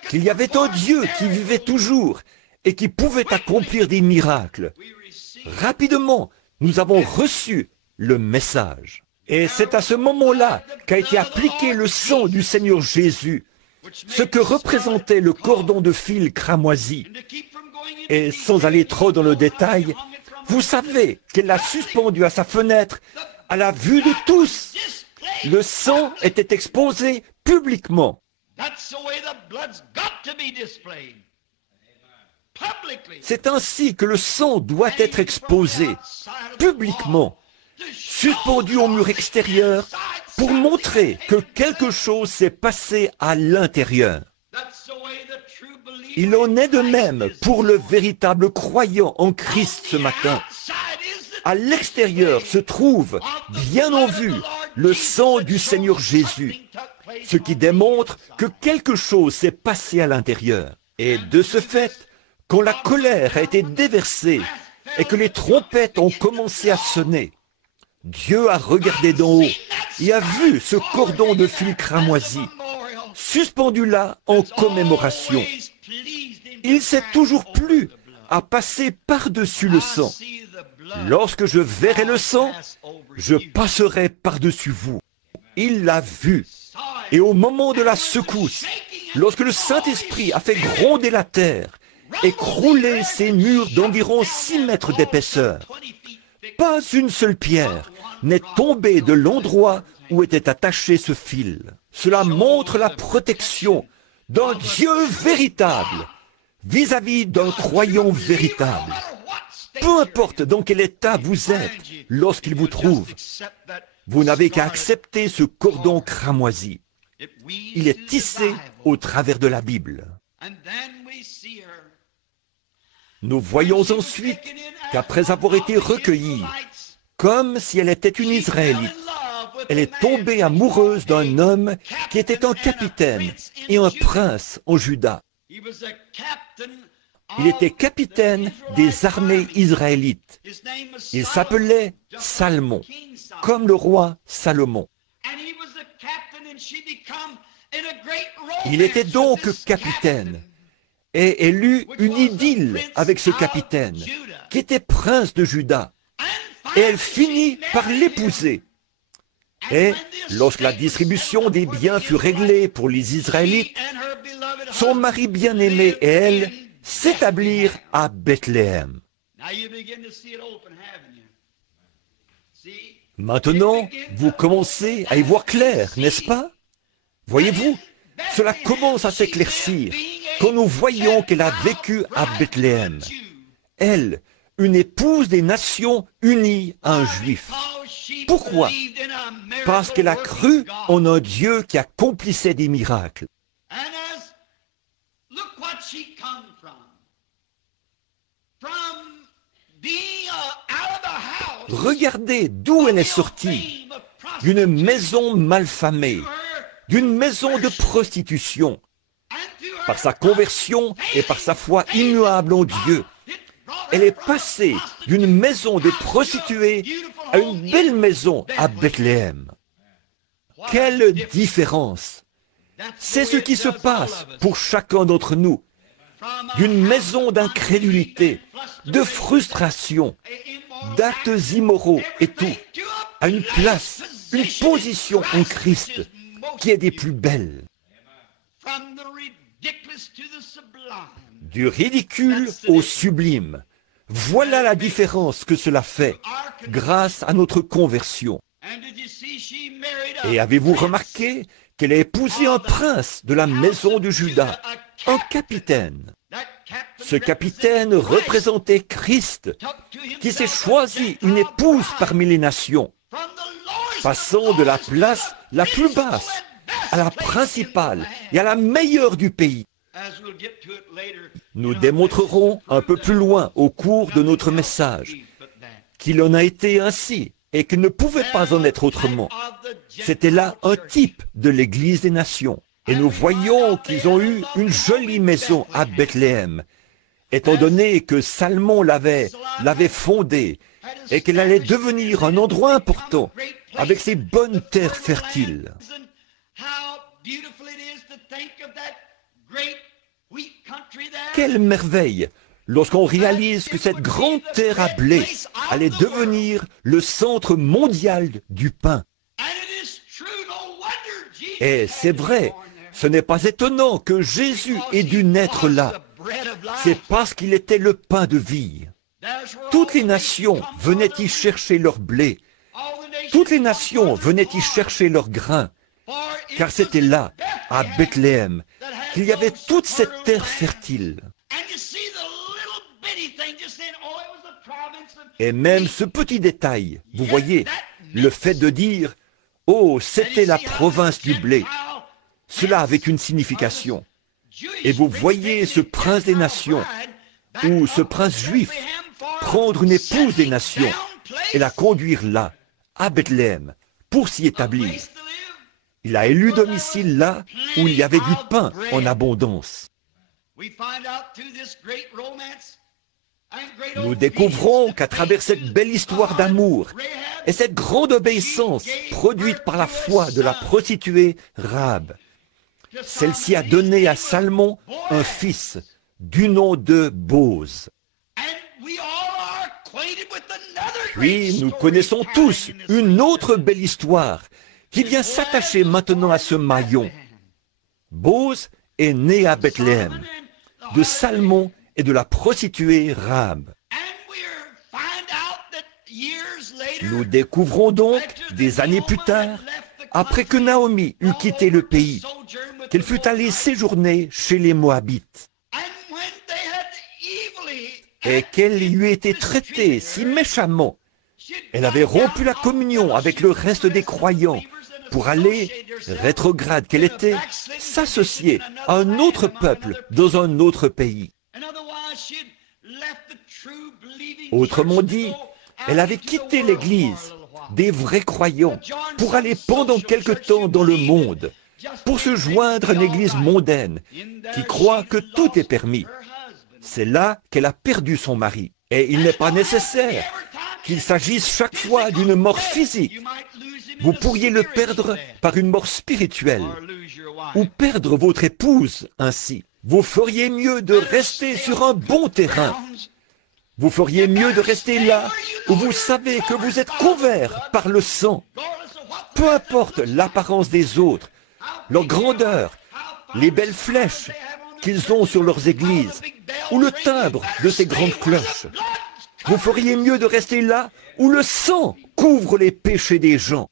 qu'il y avait un Dieu qui vivait toujours et qui pouvait accomplir des miracles, rapidement, nous avons reçu le message. Et c'est à ce moment-là qu'a été appliqué le sang du Seigneur Jésus, ce que représentait le cordon de fil cramoisi. Et sans aller trop dans le détail, vous savez qu'elle l'a suspendu à sa fenêtre à la vue de tous. Le sang était exposé publiquement. C'est ainsi que le sang doit être exposé publiquement, suspendu au mur extérieur pour montrer que quelque chose s'est passé à l'intérieur. Il en est de même pour le véritable croyant en Christ ce matin. À l'extérieur se trouve, bien en vue, le sang du Seigneur Jésus, ce qui démontre que quelque chose s'est passé à l'intérieur. Et de ce fait, quand la colère a été déversée et que les trompettes ont commencé à sonner, Dieu a regardé d'en haut et a vu ce cordon de fil cramoisi, suspendu là en commémoration. Il s'est toujours plu à passer par-dessus le sang. Lorsque je verrai le sang, je passerai par-dessus vous. Il l'a vu. Et au moment de la secousse, lorsque le Saint-Esprit a fait gronder la terre et crouler ces murs d'environ 6 mètres d'épaisseur, pas une seule pierre n'est tombée de l'endroit où était attaché ce fil. Cela montre la protection d'un Dieu véritable vis-à-vis d'un croyant véritable. Peu importe dans quel état vous êtes lorsqu'il vous trouve, vous n'avez qu'à accepter ce cordon cramoisi. Il est tissé au travers de la Bible. Nous voyons ensuite qu'après avoir été recueillie, comme si elle était une Israélite, elle est tombée amoureuse d'un homme qui était un capitaine et un prince en Juda. Il était capitaine des armées israélites. Il s'appelait Salmon, comme le roi Salomon. Il était donc capitaine, et elle eut une idylle avec ce capitaine, qui était prince de Juda, et elle finit par l'épouser. Et lorsque la distribution des biens fut réglée pour les Israélites, son mari bien-aimé et elle s'établirent à Bethléem. Maintenant, vous commencez à y voir clair, n'est-ce pas? Voyez-vous, cela commence à s'éclaircir quand nous voyons qu'elle a vécu à Bethléem. Elle, une épouse des nations unie à un juif. Pourquoi? Parce qu'elle a cru en un Dieu qui accomplissait des miracles. Regardez d'où elle est sortie, d'une maison malfamée, d'une maison de prostitution. Par sa conversion et par sa foi immuable en Dieu, elle est passée d'une maison de prostituées à une belle maison à Bethléem. Quelle différence! C'est ce qui se passe pour chacun d'entre nous. D'une maison d'incrédulité, de frustration, d'actes immoraux et tout, à une place, une position en Christ, qui est des plus belles. Du ridicule au sublime. Voilà la différence que cela fait grâce à notre conversion. Et avez-vous remarqué qu'elle a épousé un prince de la maison de Juda, un capitaine. Ce capitaine représentait Christ, qui s'est choisi une épouse parmi les nations, passant de la place la plus basse à la principale et à la meilleure du pays. Nous démontrerons un peu plus loin au cours de notre message qu'il en a été ainsi et qu'il ne pouvait pas en être autrement. C'était là un type de l'Église des nations. Et nous voyons qu'ils ont eu une jolie maison à Bethléem, étant donné que Salmon l'avait fondée et qu'elle allait devenir un endroit important avec ses bonnes terres fertiles. Quelle merveille lorsqu'on réalise que cette grande terre à blé allait devenir le centre mondial du pain. Et c'est vrai, ce n'est pas étonnant que Jésus ait dû naître là. C'est parce qu'il était le pain de vie. Toutes les nations venaient y chercher leur blé. Toutes les nations venaient y chercher leur grain. Car c'était là, à Bethléem, qu'il y avait toute cette terre fertile. Et même ce petit détail, vous voyez, le fait de dire « Oh, c'était la province du blé », cela avait une signification. Et vous voyez ce prince des nations, ou ce prince juif, prendre une épouse des nations et la conduire là, à Bethléem, pour s'y établir. Il a élu domicile là où il y avait du pain en abondance. Nous découvrons qu'à travers cette belle histoire d'amour et cette grande obéissance produite par la foi de la prostituée Rahab, celle-ci a donné à Salmon un fils du nom de Boz. Puis nous connaissons tous une autre belle histoire qui vient s'attacher maintenant à ce maillon. Boz est né à Bethléem, de Salmon et de la prostituée Rahab. Nous découvrons donc, des années plus tard, après que Naomi eut quitté le pays, qu'elle fut allée séjourner chez les Moabites, et qu'elle y eût été traitée si méchamment. Elle avait rompu la communion avec le reste des croyants pour aller, rétrograde qu'elle était, s'associer à un autre peuple dans un autre pays. Autrement dit, elle avait quitté l'Église des vrais croyants pour aller pendant quelque temps dans le monde, pour se joindre à une Église mondaine qui croit que tout est permis. C'est là qu'elle a perdu son mari. Et il n'est pas nécessaire qu'il s'agisse chaque fois d'une mort physique. Vous pourriez le perdre par une mort spirituelle, ou perdre votre épouse ainsi. Vous feriez mieux de rester sur un bon terrain. Vous feriez mieux de rester là où vous savez que vous êtes couvert par le sang. Peu importe l'apparence des autres, leur grandeur, les belles flèches qu'ils ont sur leurs églises, ou le timbre de ces grandes cloches. Vous feriez mieux de rester là où le sang couvre les péchés des gens.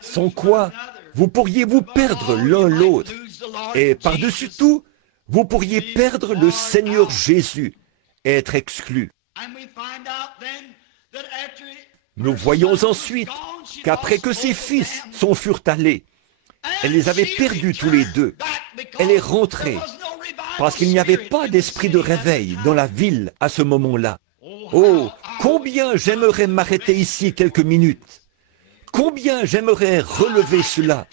Sans quoi, vous pourriez vous perdre l'un l'autre. Et par-dessus tout, vous pourriez perdre le Seigneur Jésus et être exclu. Nous voyons ensuite qu'après que ses fils s'en furent allés, elle les avait perdus tous les deux. Elle est rentrée parce qu'il n'y avait pas d'esprit de réveil dans la ville à ce moment-là. Oh, combien j'aimerais m'arrêter ici quelques minutes. Combien j'aimerais relever cela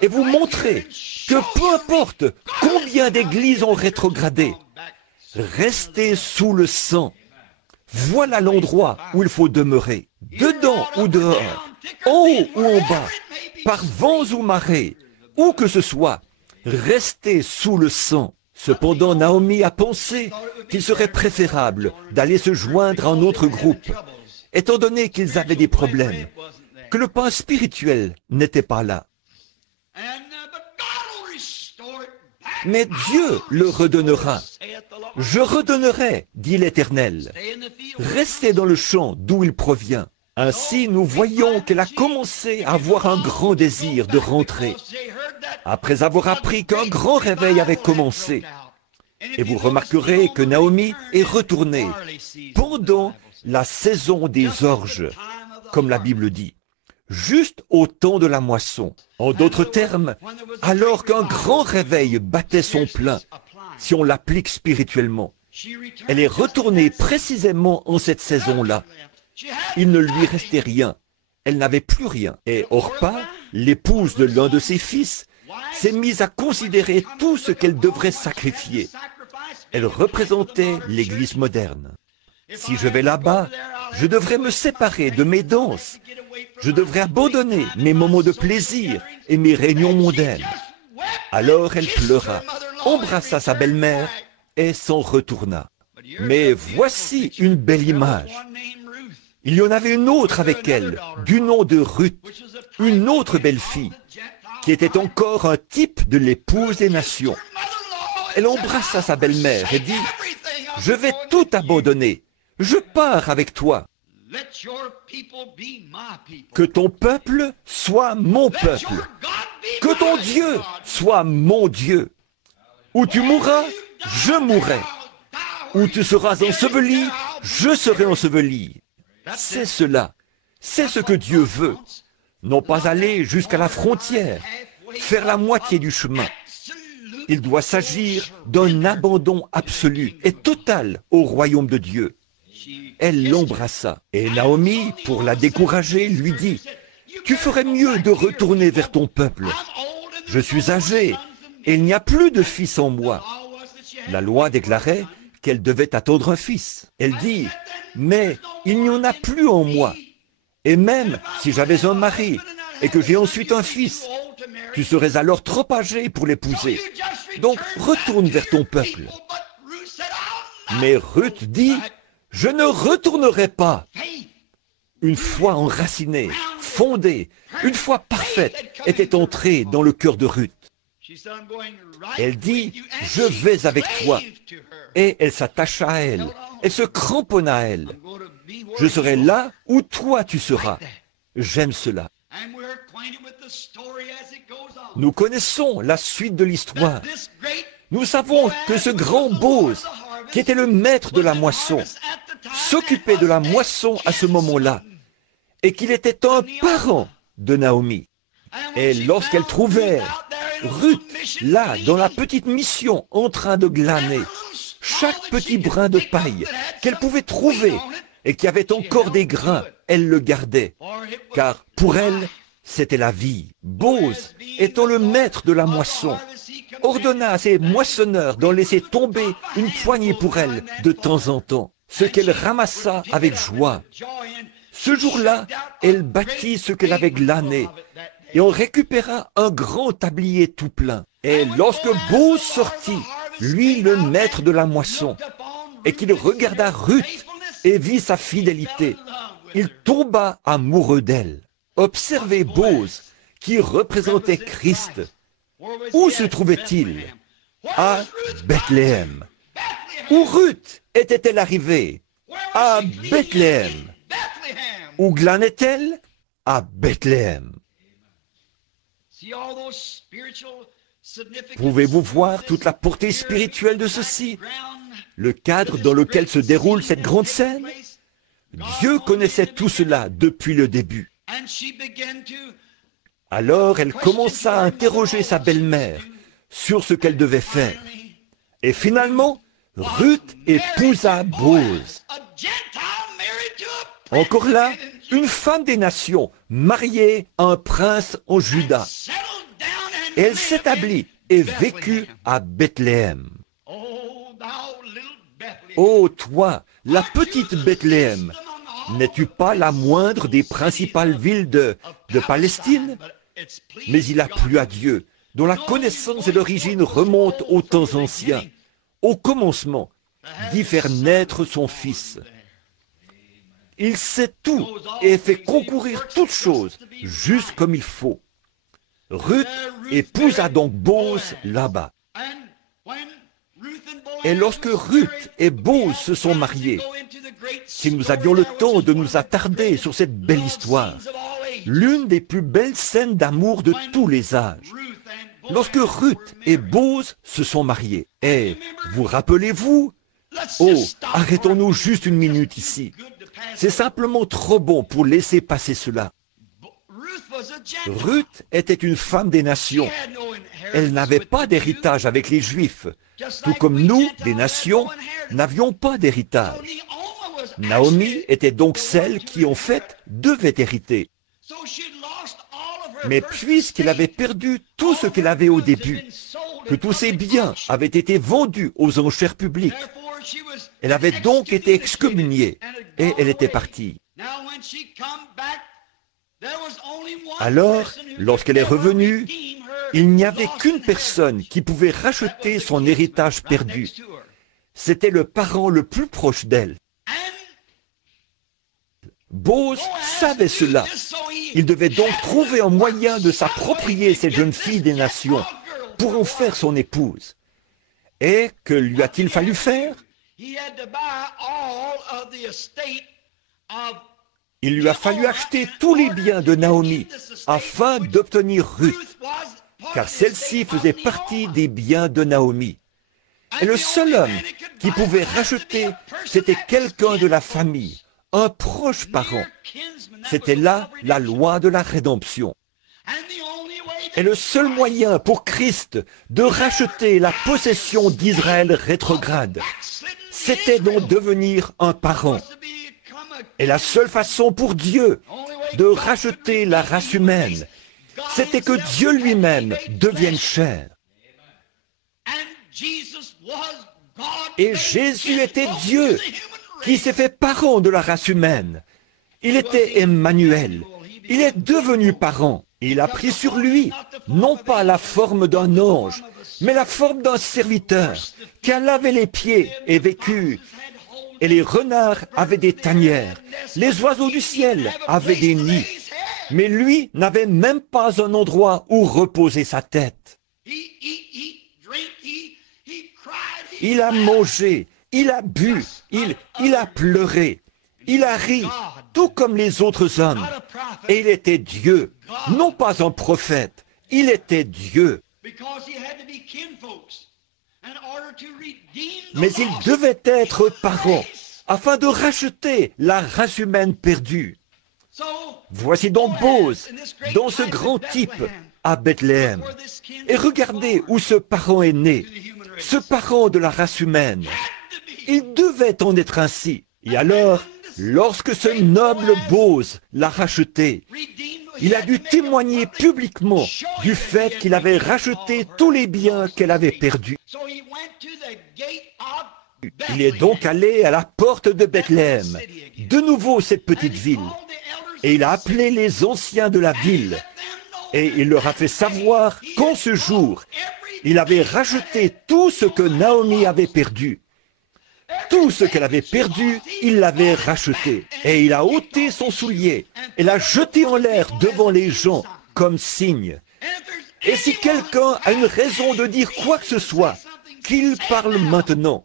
et vous montrer que peu importe combien d'églises ont rétrogradé, restez sous le sang. Voilà l'endroit où il faut demeurer, dedans ou dehors, en haut ou en bas, par vents ou marées, où que ce soit, restez sous le sang. Cependant, Naomi a pensé qu'il serait préférable d'aller se joindre à un autre groupe, étant donné qu'ils avaient des problèmes, que le pain spirituel n'était pas là. mais Dieu le redonnera. Je redonnerai, dit l'Éternel. Restez dans le champ d'où il provient. Ainsi, nous voyons qu'elle a commencé à avoir un grand désir de rentrer, après avoir appris qu'un grand réveil avait commencé. Et vous remarquerez que Naomi est retournée pendant la saison des orges, comme la Bible dit, juste au temps de la moisson. En d'autres termes, alors qu'un grand réveil battait son plein, si on l'applique spirituellement, elle est retournée précisément en cette saison-là. Il ne lui restait rien. Elle n'avait plus rien. Et Orpa, l'épouse de l'un de ses fils, s'est mise à considérer tout ce qu'elle devrait sacrifier. Elle représentait l'Église moderne. Si je vais là-bas, je devrais me séparer de mes danses. Je devrais abandonner mes moments de plaisir et mes réunions mondaines. Alors elle pleura, embrassa sa belle-mère et s'en retourna. Mais voici une belle image. Il y en avait une autre avec elle, du nom de Ruth, une autre belle-fille, qui était encore un type de l'épouse des nations. Elle embrassa sa belle-mère et dit, « Je vais tout abandonner, je pars avec toi. Que ton peuple soit mon peuple, que ton Dieu soit mon Dieu. Où tu mourras, je mourrai. Où tu seras enseveli, je serai enseveli. » C'est cela, c'est ce que Dieu veut. Non pas aller jusqu'à la frontière, faire la moitié du chemin. Il doit s'agir d'un abandon absolu et total au royaume de Dieu. Elle l'embrassa, et Naomi, pour la décourager, lui dit, « Tu ferais mieux de retourner vers ton peuple. Je suis âgée, et il n'y a plus de fils en moi. » La loi déclarait qu'elle devait attendre un fils. Elle dit, « Mais il n'y en a plus en moi. Et même si j'avais un mari et que j'ai ensuite un fils, tu serais alors trop âgé pour l'épouser. Donc retourne vers ton peuple. » Mais Ruth dit, « Je ne retournerai pas. » Une foi enracinée, fondée, une foi parfaite était entrée dans le cœur de Ruth. Elle dit, « Je vais avec toi. » Et elle s'attacha à elle. Elle se cramponna à elle. « Je serai là où toi tu seras. » J'aime cela. Nous connaissons la suite de l'histoire. Nous savons que ce grand Boz, qui était le maître de la moisson, s'occupait de la moisson à ce moment-là, et qu'il était un parent de Naomi. Et lorsqu'elle trouvait Ruth, là, dans la petite mission, en train de glaner, chaque petit brin de paille qu'elle pouvait trouver et qui avait encore des grains, elle le gardait, car pour elle, c'était la vie. Boz, étant le maître de la moisson, ordonna à ses moissonneurs d'en laisser tomber une poignée pour elle de temps en temps, ce qu'elle ramassa avec joie. Ce jour-là, elle bâtit ce qu'elle avait glané, et on récupéra un grand tablier tout plein. Et lorsque Boz sortit, lui le maître de la moisson, et qu'il regarda Ruth et vit sa fidélité, il tomba amoureux d'elle. Observez Boz, qui représentait Christ. Où se trouvait-il? À Bethléem. Où Ruth était-elle arrivée? À Bethléem. Où glanait-elle? À Bethléem. Pouvez-vous voir toute la portée spirituelle de ceci? Le cadre dans lequel se déroule cette grande scène? Dieu connaissait tout cela depuis le début. Alors elle commença à interroger sa belle-mère sur ce qu'elle devait faire. Et finalement, Ruth épousa Boz. Encore là, une femme des nations mariée à un prince en Juda. Et elle s'établit et vécut à Bethléem. Ô toi, la petite Bethléem, n'es-tu pas la moindre des principales villes de Palestine? Mais il a plu à Dieu, dont la connaissance et l'origine remontent aux temps anciens, au commencement, d'y faire naître son Fils. Il sait tout et fait concourir toutes choses, juste comme il faut. Ruth épousa donc Boz là-bas. Et lorsque Ruth et Boz se sont mariés, si nous avions le temps de nous attarder sur cette belle histoire, l'une des plus belles scènes d'amour de tous les âges, lorsque Ruth et Boz se sont mariés. Et vous rappelez-vous, oh, arrêtons-nous juste une minute ici. C'est simplement trop bon pour laisser passer cela. Ruth était une femme des nations. Elle n'avait pas d'héritage avec les Juifs, tout comme nous, des nations, n'avions pas d'héritage. Naomi était donc celle qui, en fait, devait hériter. Mais puisqu'elle avait perdu tout ce qu'elle avait au début, que tous ses biens avaient été vendus aux enchères publiques, elle avait donc été excommuniée et elle était partie. Alors, lorsqu'elle est revenue, il n'y avait qu'une personne qui pouvait racheter son héritage perdu. C'était le parent le plus proche d'elle. Boz savait cela. Il devait donc trouver un moyen de s'approprier cette jeune fille des nations pour en faire son épouse. Et que lui a-t-il fallu faire? Il lui a fallu acheter tous les biens de Naomi afin d'obtenir Ruth, car celle-ci faisait partie des biens de Naomi. Et le seul homme qui pouvait racheter, c'était quelqu'un de la famille, un proche parent. C'était là la loi de la rédemption. Et le seul moyen pour Christ de racheter la possession d'Israël rétrograde, c'était d'en devenir un parent. Et la seule façon pour Dieu de racheter la race humaine, c'était que Dieu lui-même devienne chair. Et Jésus était Dieu qui s'est fait parent de la race humaine. Il était Emmanuel. Il est devenu parent. Il a pris sur lui, non pas la forme d'un ange, mais la forme d'un serviteur qui a lavé les pieds et vécu. Et les renards avaient des tanières, les oiseaux du ciel avaient des nids, mais lui n'avait même pas un endroit où reposer sa tête. Il a mangé, il a bu, il a pleuré, il a ri, tout comme les autres hommes. Et il était Dieu, non pas un prophète, il était Dieu. Mais il devait être parent afin de racheter la race humaine perdue. Voici donc Boz dans ce grand type à Bethléem. Et regardez où ce parent est né, ce parent de la race humaine. Il devait en être ainsi. Et alors, lorsque ce noble Boz l'a racheté, il a dû témoigner publiquement du fait qu'il avait racheté tous les biens qu'elle avait perdus. Il est donc allé à la porte de Bethléem, de nouveau cette petite ville, et il a appelé les anciens de la ville, et il leur a fait savoir qu'en ce jour, il avait racheté tout ce que Naomi avait perdu. Tout ce qu'elle avait perdu, il l'avait racheté. Et il a ôté son soulier et l'a jeté en l'air devant les gens comme signe. Et si quelqu'un a une raison de dire quoi que ce soit, qu'il parle maintenant.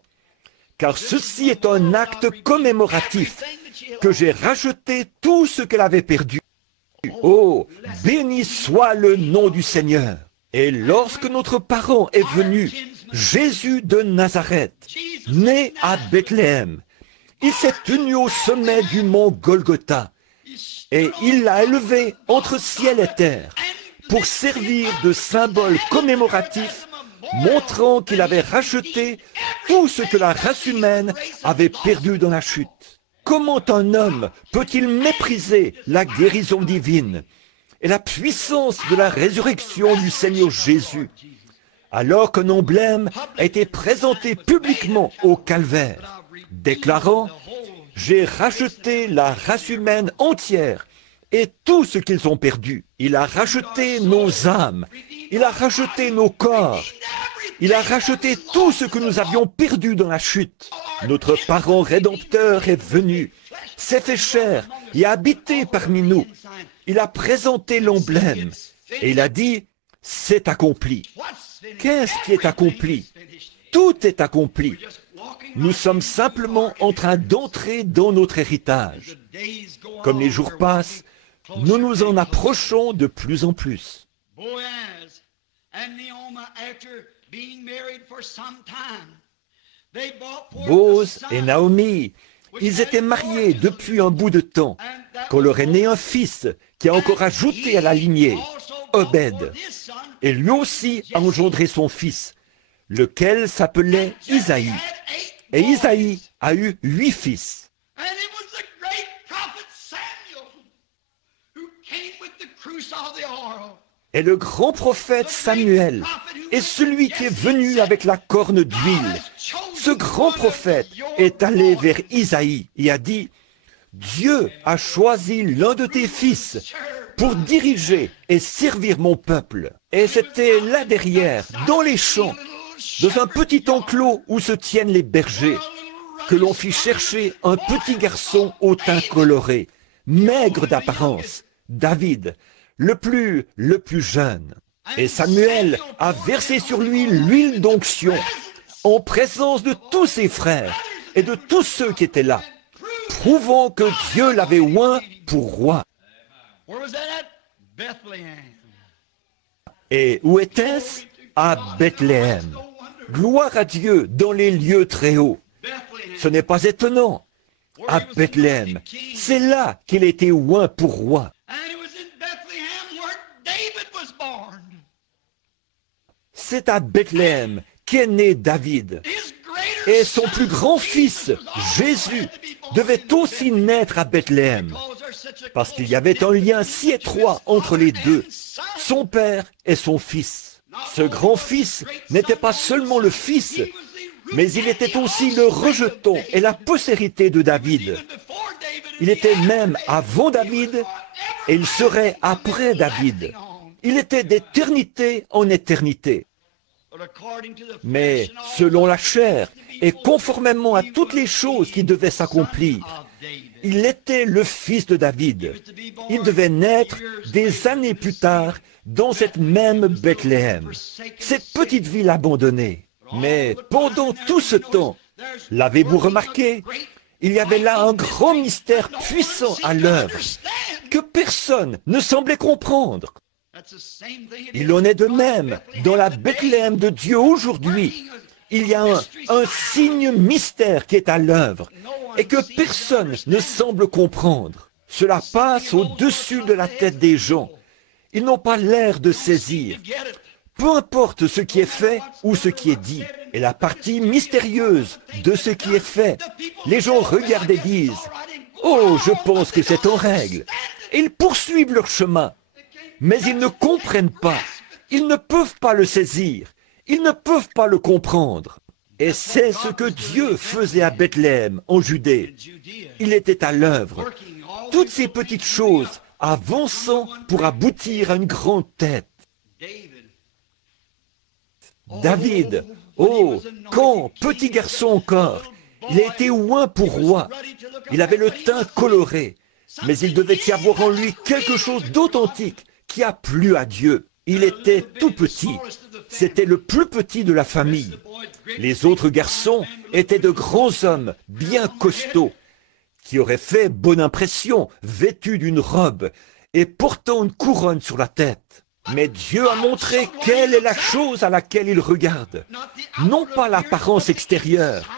Car ceci est un acte commémoratif, que j'ai racheté tout ce qu'elle avait perdu. Oh, béni soit le nom du Seigneur. Et lorsque notre parent est venu, Jésus de Nazareth, né à Bethléem, il s'est tenu au sommet du mont Golgotha et il l'a élevé entre ciel et terre pour servir de symbole commémoratif montrant qu'il avait racheté tout ce que la race humaine avait perdu dans la chute. Comment un homme peut-il mépriser la guérison divine et la puissance de la résurrection du Seigneur Jésus, alors qu'un emblème a été présenté publiquement au calvaire, déclarant « J'ai racheté la race humaine entière et tout ce qu'ils ont perdu. Il a racheté nos âmes, il a racheté nos corps, il a racheté tout ce que nous avions perdu dans la chute. Notre parent rédempteur est venu, s'est fait chair et a habité parmi nous. Il a présenté l'emblème et il a dit « C'est accompli ». Qu'est-ce qui est accompli? Tout est accompli. Nous sommes simplement en train d'entrer dans notre héritage. Comme les jours passent, nous nous en approchons de plus en plus. Boaz et Naomi, ils étaient mariés depuis un bout de temps, quand leur est né un fils qui a encore ajouté à la lignée, Obed, et lui aussi a engendré son fils, lequel s'appelait Isaïe. Et Isaïe a eu 8 fils. Et le grand prophète Samuel est celui qui est venu avec la corne d'huile. Ce grand prophète est allé vers Isaïe et a dit, « Dieu a choisi l'un de tes fils pour diriger et servir mon peuple. » Et c'était là derrière, dans les champs, dans un petit enclos où se tiennent les bergers, que l'on fit chercher un petit garçon au teint coloré, maigre d'apparence, David, le plus jeune. Et Samuel a versé sur lui l'huile d'onction, en présence de tous ses frères et de tous ceux qui étaient là, prouvant que Dieu l'avait oint pour roi. Et où était-ce? À Bethléem. Gloire à Dieu dans les lieux très hauts. Ce n'est pas étonnant. À Bethléem, c'est là qu'il a été oint pour roi. C'est à Bethléem qu'est né David. Et son plus grand fils, Jésus, devait aussi naître à Bethléem, parce qu'il y avait un lien si étroit entre les deux, son père et son fils. Ce grand-fils n'était pas seulement le fils, mais il était aussi le rejeton et la postérité de David. Il était même avant David et il serait après David. Il était d'éternité en éternité. Mais selon la chair et conformément à toutes les choses qui devaient s'accomplir, il était le fils de David. Il devait naître des années plus tard dans cette même Bethléem, cette petite ville abandonnée. Mais pendant tout ce temps, l'avez-vous remarqué? Il y avait là un grand mystère puissant à l'œuvre que personne ne semblait comprendre. Il en est de même dans la Bethléem de Dieu aujourd'hui. Il y a un signe mystère qui est à l'œuvre et que personne ne semble comprendre. Cela passe au-dessus de la tête des gens. Ils n'ont pas l'air de saisir. Peu importe ce qui est fait ou ce qui est dit. Et la partie mystérieuse de ce qui est fait, les gens regardent et disent « Oh, je pense que c'est en règle. » Et ils poursuivent leur chemin. Mais ils ne comprennent pas. Ils ne peuvent pas le saisir. Ils ne peuvent pas le comprendre. Et c'est ce que Dieu faisait à Bethléem, en Judée. Il était à l'œuvre. Toutes ces petites choses avançant pour aboutir à une grande tête. David, oh, quand, petit garçon encore, il a été oint pour roi. Il avait le teint coloré, mais il devait y avoir en lui quelque chose d'authentique qui a plu à Dieu. Il était tout petit. C'était le plus petit de la famille. Les autres garçons étaient de grands hommes, bien costauds, qui auraient fait bonne impression, vêtus d'une robe et portant une couronne sur la tête. Mais Dieu a montré quelle est la chose à laquelle il regarde. Non pas l'apparence extérieure,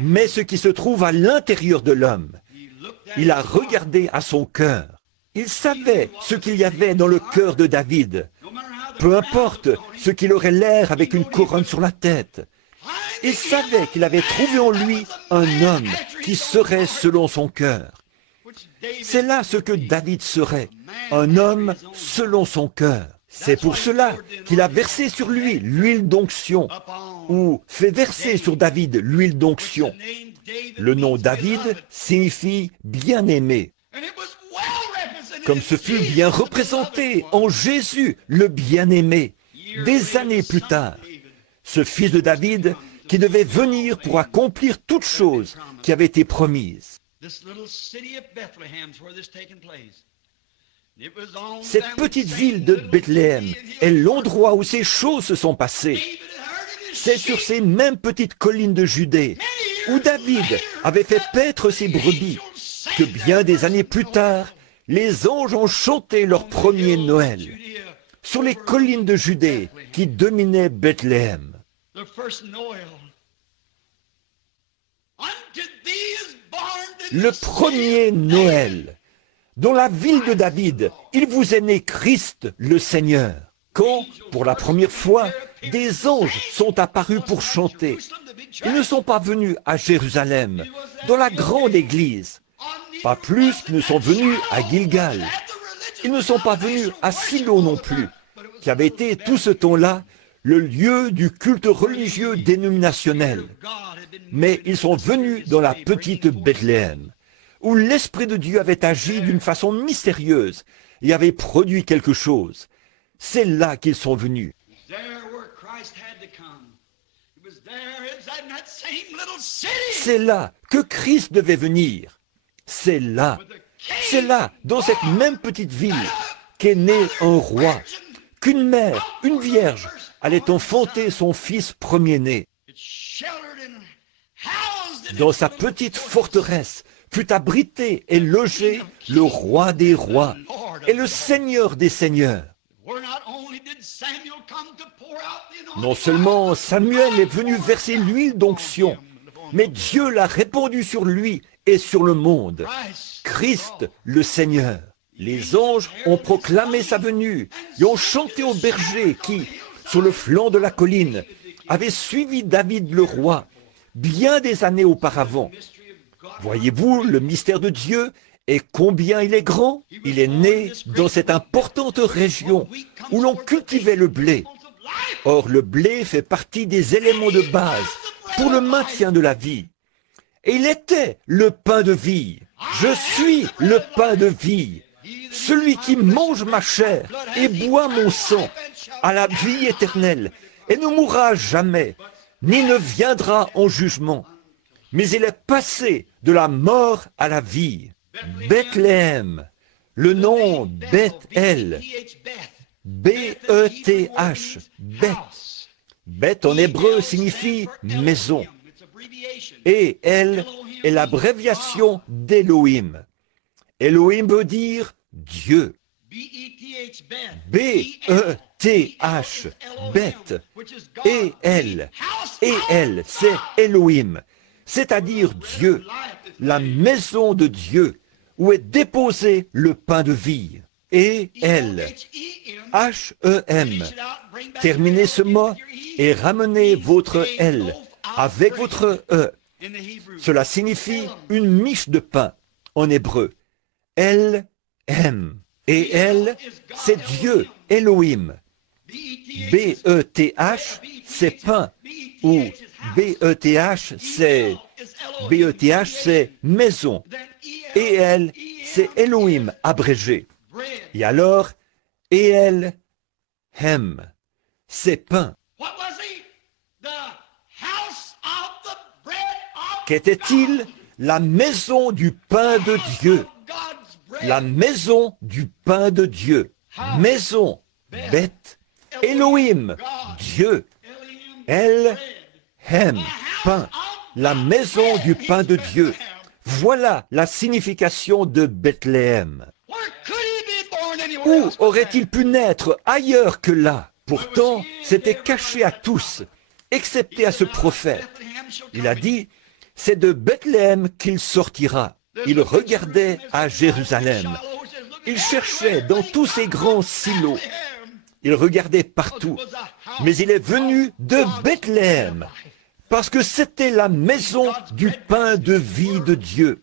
mais ce qui se trouve à l'intérieur de l'homme. Il a regardé à son cœur. Il savait ce qu'il y avait dans le cœur de David. Peu importe ce qu'il aurait l'air avec une couronne sur la tête. Il savait qu'il avait trouvé en lui un homme qui serait selon son cœur. C'est là ce que David serait, un homme selon son cœur. C'est pour cela qu'il a versé sur lui l'huile d'onction, ou fait verser sur David l'huile d'onction. Le nom David signifie bien-aimé. Comme ce fut bien représenté en Jésus, le bien-aimé, des années plus tard. Ce fils de David qui devait venir pour accomplir toutes choses qui avaient été promises. Cette petite ville de Bethléem est l'endroit où ces choses se sont passées. C'est sur ces mêmes petites collines de Judée, où David avait fait paître ses brebis, que bien des années plus tard, les anges ont chanté leur premier Noël, sur les collines de Judée qui dominaient Bethléem. Le premier Noël, dans la ville de David, il vous est né Christ le Seigneur. Quand, pour la première fois, des anges sont apparus pour chanter. Ils ne sont pas venus à Jérusalem, dans la grande église, pas plus qu'ils ne sont venus à Gilgal. Ils ne sont pas venus à Silo non plus, qui avait été tout ce temps-là le lieu du culte religieux dénominationnel. Mais ils sont venus dans la petite Bethléem, où l'Esprit de Dieu avait agi d'une façon mystérieuse et avait produit quelque chose. C'est là qu'ils sont venus. C'est là que Christ devait venir. C'est là, dans cette même petite ville, qu'est né un roi, qu'une mère, une vierge, allait enfanter son fils premier-né. Dans sa petite forteresse fut abrité et logé le roi des rois et le seigneur des seigneurs. Non seulement Samuel est venu verser l'huile d'onction, mais Dieu l'a répandue sur lui et sur le monde. Christ le Seigneur. Les anges ont proclamé sa venue et ont chanté aux bergers qui, sur le flanc de la colline, avaient suivi David le roi bien des années auparavant. Voyez-vous le mystère de Dieu et combien il est grand? Il est né dans cette importante région où l'on cultivait le blé. Or, le blé fait partie des éléments de base pour le maintien de la vie. Et il était le pain de vie. Je suis le pain de vie. Celui qui mange ma chair et boit mon sang a la vie éternelle et ne mourra jamais, ni ne viendra en jugement. Mais il est passé de la mort à la vie. Bethléem, le nom Beth-El, B-E-T-H, Beth. Beth en hébreu signifie maison. Et elle est l'abréviation d'Elohim. Elohim veut dire Dieu. B-E-T-H, Beth. Et elle, c'est Elohim, c'est-à-dire Dieu, la maison de Dieu, où est déposé le pain de vie. Et elle, H-E-M. Terminez ce mot et ramenez votre L avec votre E. Cela signifie une miche de pain en hébreu. L-M. Et elle, c'est Dieu, Elohim. B-E-T-H, c'est pain. Ou B-E-T-H, c'est maison. Et elle, c'est Elohim abrégé. Et alors, et elle, hem, c'est pain. Qu'était-il? La maison du pain de Dieu. La maison du pain de Dieu. Maison, Beth, Elohim, Dieu. El, hem, pain. La maison du pain de Dieu. Voilà la signification de Bethléem. Où aurait-il pu naître ailleurs que là? Pourtant, c'était caché à tous, excepté à ce prophète. Il a dit, c'est de Bethléem qu'il sortira. Il regardait à Jérusalem. Il cherchait dans tous ces grands silos. Il regardait partout. Mais il est venu de Bethléem, parce que c'était la maison du pain de vie de Dieu.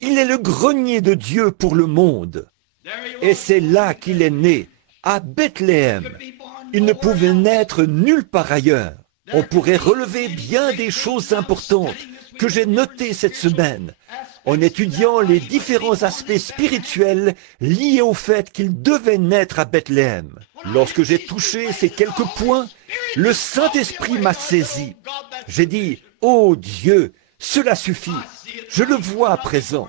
Il est le grenier de Dieu pour le monde. Et c'est là qu'il est né, à Bethléem. Il ne pouvait naître nulle part ailleurs. On pourrait relever bien des choses importantes que j'ai notées cette semaine, en étudiant les différents aspects spirituels liés au fait qu'il devait naître à Bethléem. Lorsque j'ai touché ces quelques points, le Saint-Esprit m'a saisi. J'ai dit, « Oh Dieu, cela suffit, je le vois à présent. »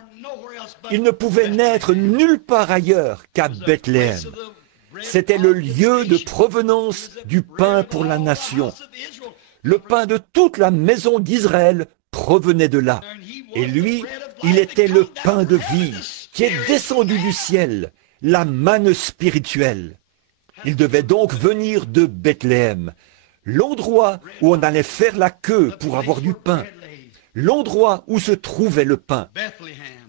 Il ne pouvait naître nulle part ailleurs qu'à Bethléem. C'était le lieu de provenance du pain pour la nation. Le pain de toute la maison d'Israël provenait de là. Et lui, il était le pain de vie qui est descendu du ciel, la manne spirituelle. Il devait donc venir de Bethléem, l'endroit où on allait faire la queue pour avoir du pain, l'endroit où se trouvait le pain.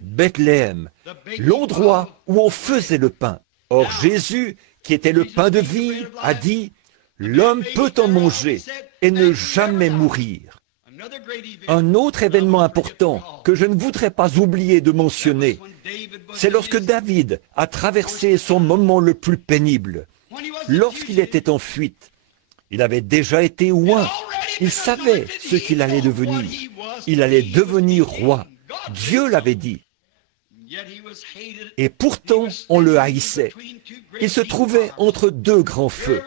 Bethléem, l'endroit où on faisait le pain. Or Jésus, qui était le pain de vie, a dit, « L'homme peut en manger et ne jamais mourir. » Un autre événement important que je ne voudrais pas oublier de mentionner, c'est lorsque David a traversé son moment le plus pénible. Lorsqu'il était en fuite, il avait déjà été oint. Il savait ce qu'il allait devenir. Il allait devenir roi. Dieu l'avait dit. Et pourtant, on le haïssait. Il se trouvait entre deux grands feux.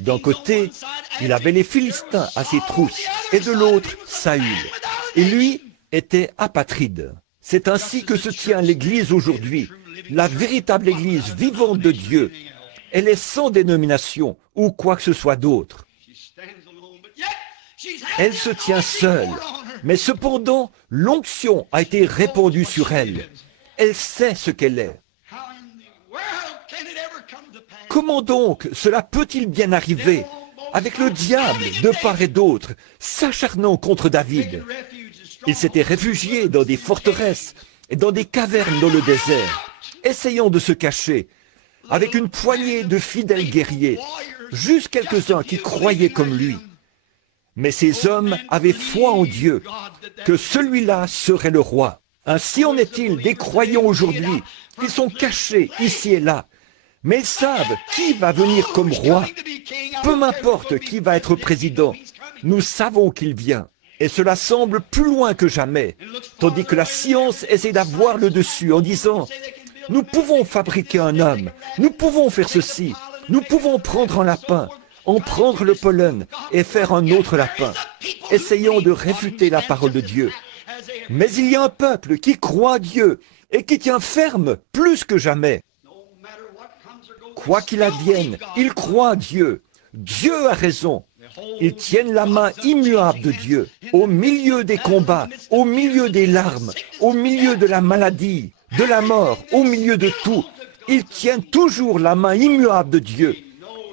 D'un côté, il avait les Philistins à ses trousses, et de l'autre, Saül. Et lui était apatride. C'est ainsi que se tient l'Église aujourd'hui, la véritable Église vivante de Dieu. Elle est sans dénomination ou quoi que ce soit d'autre. Elle se tient seule, mais cependant, l'onction a été répandue sur elle. Elle sait ce qu'elle est. Comment donc cela peut-il bien arriver avec le diable de part et d'autre, s'acharnant contre David? Il s'était réfugié dans des forteresses et dans des cavernes dans le désert, essayant de se cacher, avec une poignée de fidèles guerriers, juste quelques-uns qui croyaient comme lui. Mais ces hommes avaient foi en Dieu, que celui-là serait le roi. Ainsi en est-il des croyants aujourd'hui, qui sont cachés ici et là, mais ils savent qui va venir comme roi. Peu m'importe qui va être président, nous savons qu'il vient. Et cela semble plus loin que jamais, tandis que la science essaie d'avoir le dessus en disant « Nous pouvons fabriquer un homme, nous pouvons faire ceci, nous pouvons prendre un lapin, en prendre le pollen et faire un autre lapin, essayant de réfuter la parole de Dieu. Mais il y a un peuple qui croit à Dieu et qui tient ferme plus que jamais. Quoi qu'il advienne, ils croient à Dieu. Dieu a raison. Ils tiennent la main immuable de Dieu, au milieu des combats, au milieu des larmes, au milieu de la maladie, de la mort, au milieu de tout. Ils tiennent toujours la main immuable de Dieu.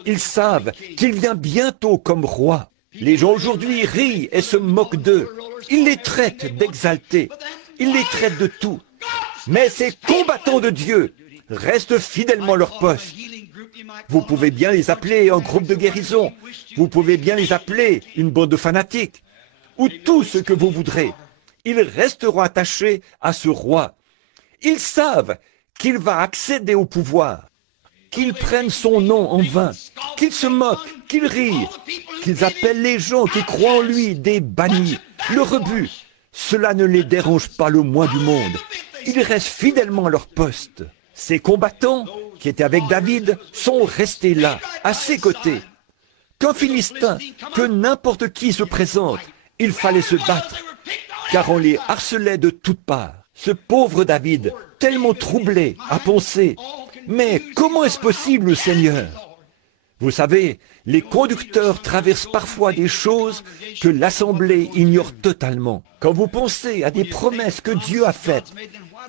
Ils savent qu'il vient bientôt comme roi. Les gens aujourd'hui rient et se moquent d'eux. Ils les traitent d'exaltés. Ils les traitent de tout. Mais ces combattants de Dieu restent fidèlement à leur poste. Vous pouvez bien les appeler un groupe de guérison. Vous pouvez bien les appeler une bande de fanatiques. Ou tout ce que vous voudrez. Ils resteront attachés à ce roi. Ils savent qu'il va accéder au pouvoir. Qu'ils prennent son nom en vain, qu'ils se moquent, qu'ils rient, qu'ils appellent les gens qui croient en lui des bannis, le rebut. Cela ne les dérange pas le moins du monde. Ils restent fidèlement à leur poste. Ces combattants qui étaient avec David sont restés là, à ses côtés. Qu'un Philistin, que n'importe qui se présente, il fallait se battre, car on les harcelait de toutes parts. Ce pauvre David, tellement troublé, a pensé, mais comment est-ce possible, Seigneur? Vous savez, les conducteurs traversent parfois des choses que l'Assemblée ignore totalement. Quand vous pensez à des promesses que Dieu a faites,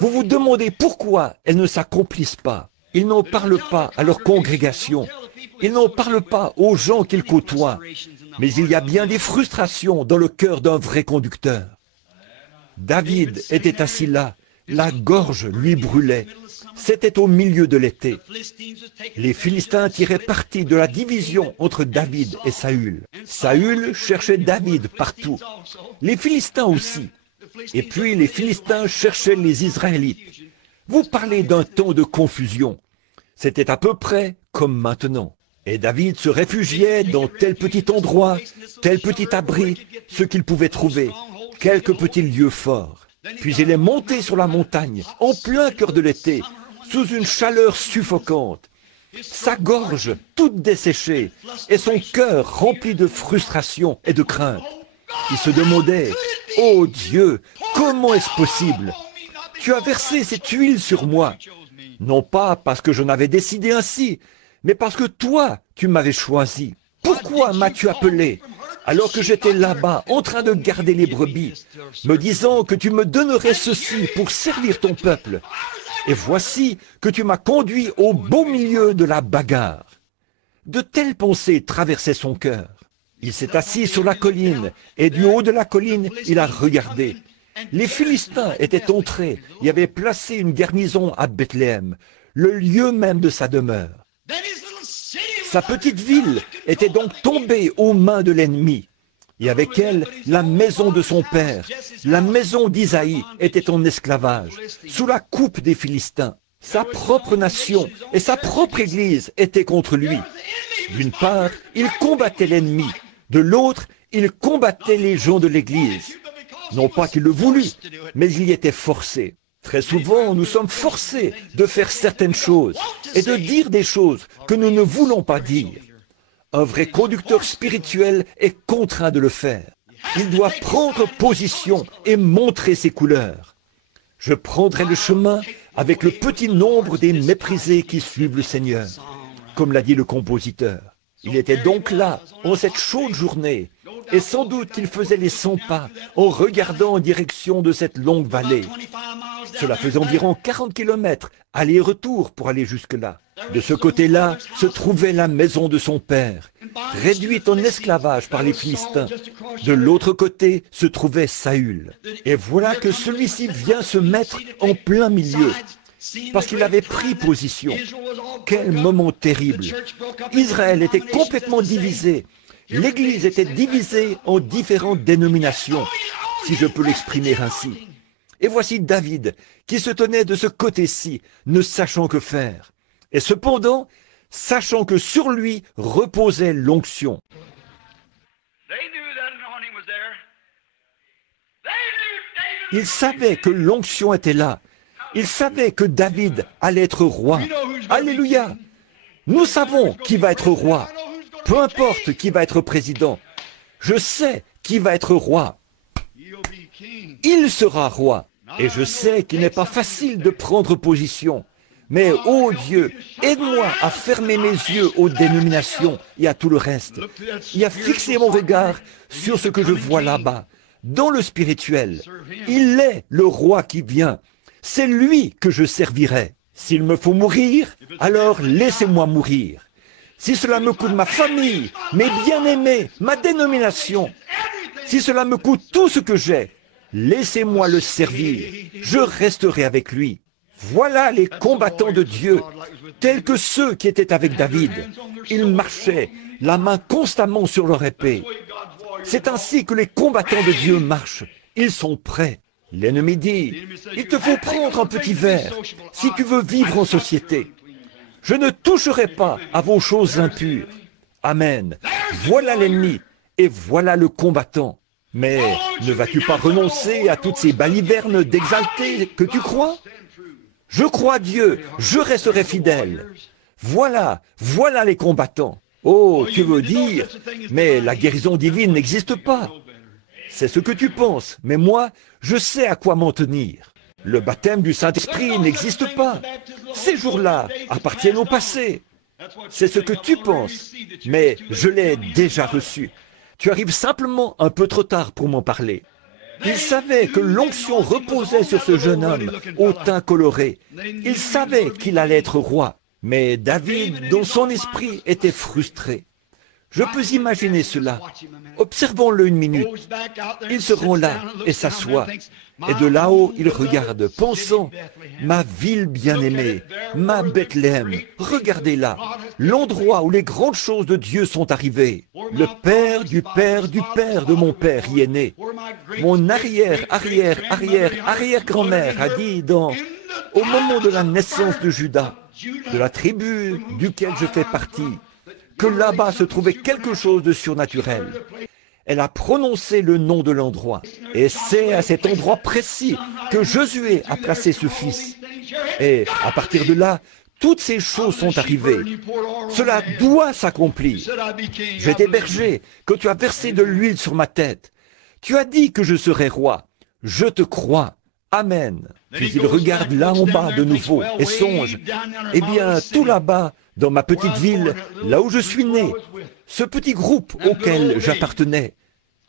vous vous demandez pourquoi elles ne s'accomplissent pas. Ils n'en parlent pas à leur congrégation. Ils n'en parlent pas aux gens qu'ils côtoient. Mais il y a bien des frustrations dans le cœur d'un vrai conducteur. David était assis là, la gorge lui brûlait. C'était au milieu de l'été. Les Philistins tiraient parti de la division entre David et Saül. Saül cherchait David partout. Les Philistins aussi. Et puis les Philistins cherchaient les Israélites. Vous parlez d'un temps de confusion. C'était à peu près comme maintenant. Et David se réfugiait dans tel petit endroit, tel petit abri, ce qu'il pouvait trouver, quelques petits lieux forts. Puis il est monté sur la montagne, en plein cœur de l'été, sous une chaleur suffocante, sa gorge toute desséchée et son cœur rempli de frustration et de crainte. Il se demandait, « Oh Dieu, comment est-ce possible? Tu as versé cette huile sur moi, non pas parce que j'en avais décidé ainsi, mais parce que toi, tu m'avais choisi. Pourquoi m'as-tu appelé? alors que j'étais là-bas en train de garder les brebis, me disant que tu me donnerais ceci pour servir ton peuple. Et voici que tu m'as conduit au beau milieu de la bagarre. » De telles pensées traversaient son cœur. Il s'est assis sur la colline, et du haut de la colline, il a regardé. Les Philistins étaient entrés et avaient placé une garnison à Bethléem, le lieu même de sa demeure. Sa petite ville était donc tombée aux mains de l'ennemi. Et avec elle, la maison de son père, la maison d'Isaïe, était en esclavage, sous la coupe des Philistins. Sa propre nation et sa propre église étaient contre lui. D'une part, il combattait l'ennemi. De l'autre, il combattait les gens de l'église. Non pas qu'il le voulût, mais il y était forcé. Très souvent, nous sommes forcés de faire certaines choses et de dire des choses que nous ne voulons pas dire. Un vrai conducteur spirituel est contraint de le faire. Il doit prendre position et montrer ses couleurs. Je prendrai le chemin avec le petit nombre des méprisés qui suivent le Seigneur, comme l'a dit le compositeur. Il était donc là, en cette chaude journée, et sans doute il faisait les 100 pas en regardant en direction de cette longue vallée. Cela faisait environ 40 kilomètres, aller-retour pour aller jusque-là. De ce côté-là se trouvait la maison de son père, réduite en esclavage par les Philistins. De l'autre côté se trouvait Saül. Et voilà que celui-ci vient se mettre en plein milieu, parce qu'il avait pris position. Quel moment terrible! Israël était complètement divisé. L'Église était divisée en différentes dénominations, si je peux l'exprimer ainsi. Et voici David, qui se tenait de ce côté-ci, ne sachant que faire. Et cependant, sachant que sur lui reposait l'onction. Il savait que l'onction était là. Il savait que David allait être roi. Alléluia! Nous savons qui va être roi. Peu importe qui va être président. Je sais qui va être roi. Il sera roi. Et je sais qu'il n'est pas facile de prendre position. Mais, ô Dieu, aide-moi à fermer mes yeux aux dénominations et à tout le reste, et à fixer mon regard sur ce que je vois là-bas, dans le spirituel. Il est le roi qui vient. C'est lui que je servirai. S'il me faut mourir, alors laissez-moi mourir. Si cela me coûte ma famille, mes bien-aimés, ma dénomination, si cela me coûte tout ce que j'ai, laissez-moi le servir. Je resterai avec lui. Voilà les combattants de Dieu, tels que ceux qui étaient avec David. Ils marchaient, la main constamment sur leur épée. C'est ainsi que les combattants de Dieu marchent. Ils sont prêts. L'ennemi dit, il te faut prendre un petit verre si tu veux vivre en société. Je ne toucherai pas à vos choses impures. Amen. Voilà l'ennemi et voilà le combattant. Mais ne vas-tu pas renoncer à toutes ces balivernes d'exaltés que tu crois? Je crois Dieu, je resterai fidèle. Voilà les combattants. Oh, tu veux dire, mais la guérison divine n'existe pas. C'est ce que tu penses, mais moi, je sais à quoi m'en tenir. Le baptême du Saint-Esprit n'existe pas. Ces jours-là appartiennent au passé. C'est ce que tu penses, mais je l'ai déjà reçu. Tu arrives simplement un peu trop tard pour m'en parler. Il savait que l'onction reposait sur ce jeune homme au teint coloré. Il savait qu'il allait être roi. Mais David, dont son esprit était frustré. Je peux imaginer cela. Observons-le une minute. Il se rend là et s'assoit. Et de là-haut, il regarde, pensant, ma ville bien-aimée, ma Bethléem, regardez-là, l'endroit où les grandes choses de Dieu sont arrivées. Le père du père du père de mon père y est né. Mon arrière-grand-mère a dit au moment de la naissance de Judas, de la tribu duquel je fais partie, que là-bas se trouvait quelque chose de surnaturel. Elle a prononcé le nom de l'endroit. Et c'est à cet endroit précis que Josué a placé ce fils. Et à partir de là, toutes ces choses sont arrivées. Cela doit s'accomplir. J'étais berger quand tu as versé de l'huile sur ma tête. Tu as dit que je serais roi. Je te crois. Amen. Puis il regarde là en bas de nouveau et songe, eh bien, tout là-bas, dans ma petite ville, là où je suis né, ce petit groupe auquel j'appartenais,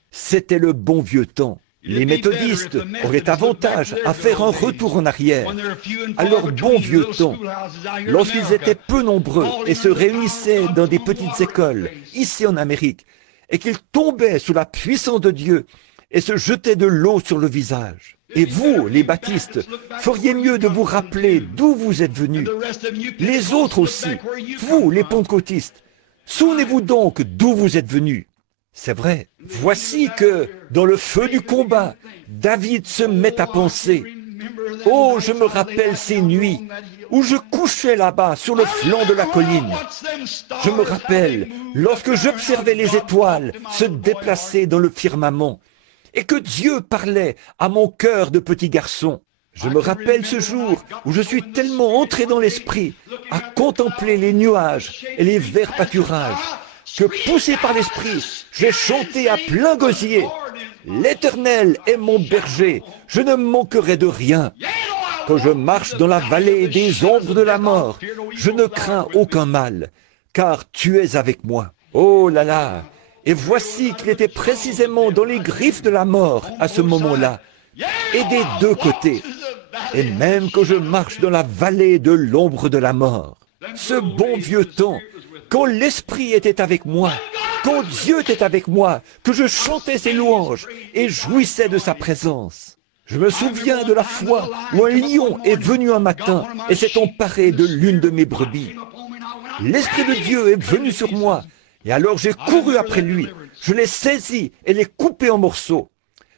c'était le bon vieux temps. Les méthodistes auraient avantage à faire un retour en arrière à leur bon vieux temps, lorsqu'ils étaient peu nombreux et se réunissaient dans des petites écoles, ici en Amérique, et qu'ils tombaient sous la puissance de Dieu et se jetaient de l'eau sur le visage. Et vous, les baptistes, feriez mieux de vous rappeler d'où vous êtes venus. Les autres aussi, vous, les pentecôtistes, souvenez-vous donc d'où vous êtes venus. C'est vrai. Voici que, dans le feu du combat, David se met à penser. Oh, je me rappelle ces nuits où je couchais là-bas sur le flanc de la colline. Je me rappelle lorsque j'observais les étoiles se déplacer dans le firmament et que Dieu parlait à mon cœur de petit garçon. Je me rappelle ce jour où je suis tellement entré dans l'esprit à contempler les nuages et les verts pâturages que, poussé par l'esprit, j'ai chanté à plein gosier. L'Éternel est mon berger, je ne manquerai de rien. Quand je marche dans la vallée des ombres de la mort, je ne crains aucun mal, car tu es avec moi. Oh là là! Et voici qu'il était précisément dans les griffes de la mort à ce moment-là, et des deux côtés. Et même quand je marche dans la vallée de l'ombre de la mort, ce bon vieux temps, quand l'Esprit était avec moi, quand Dieu était avec moi, que je chantais ses louanges et jouissais de sa présence. Je me souviens de la fois où un lion est venu un matin et s'est emparé de l'une de mes brebis. L'Esprit de Dieu est venu sur moi, et alors j'ai couru après lui. Je l'ai saisi et l'ai coupé en morceaux.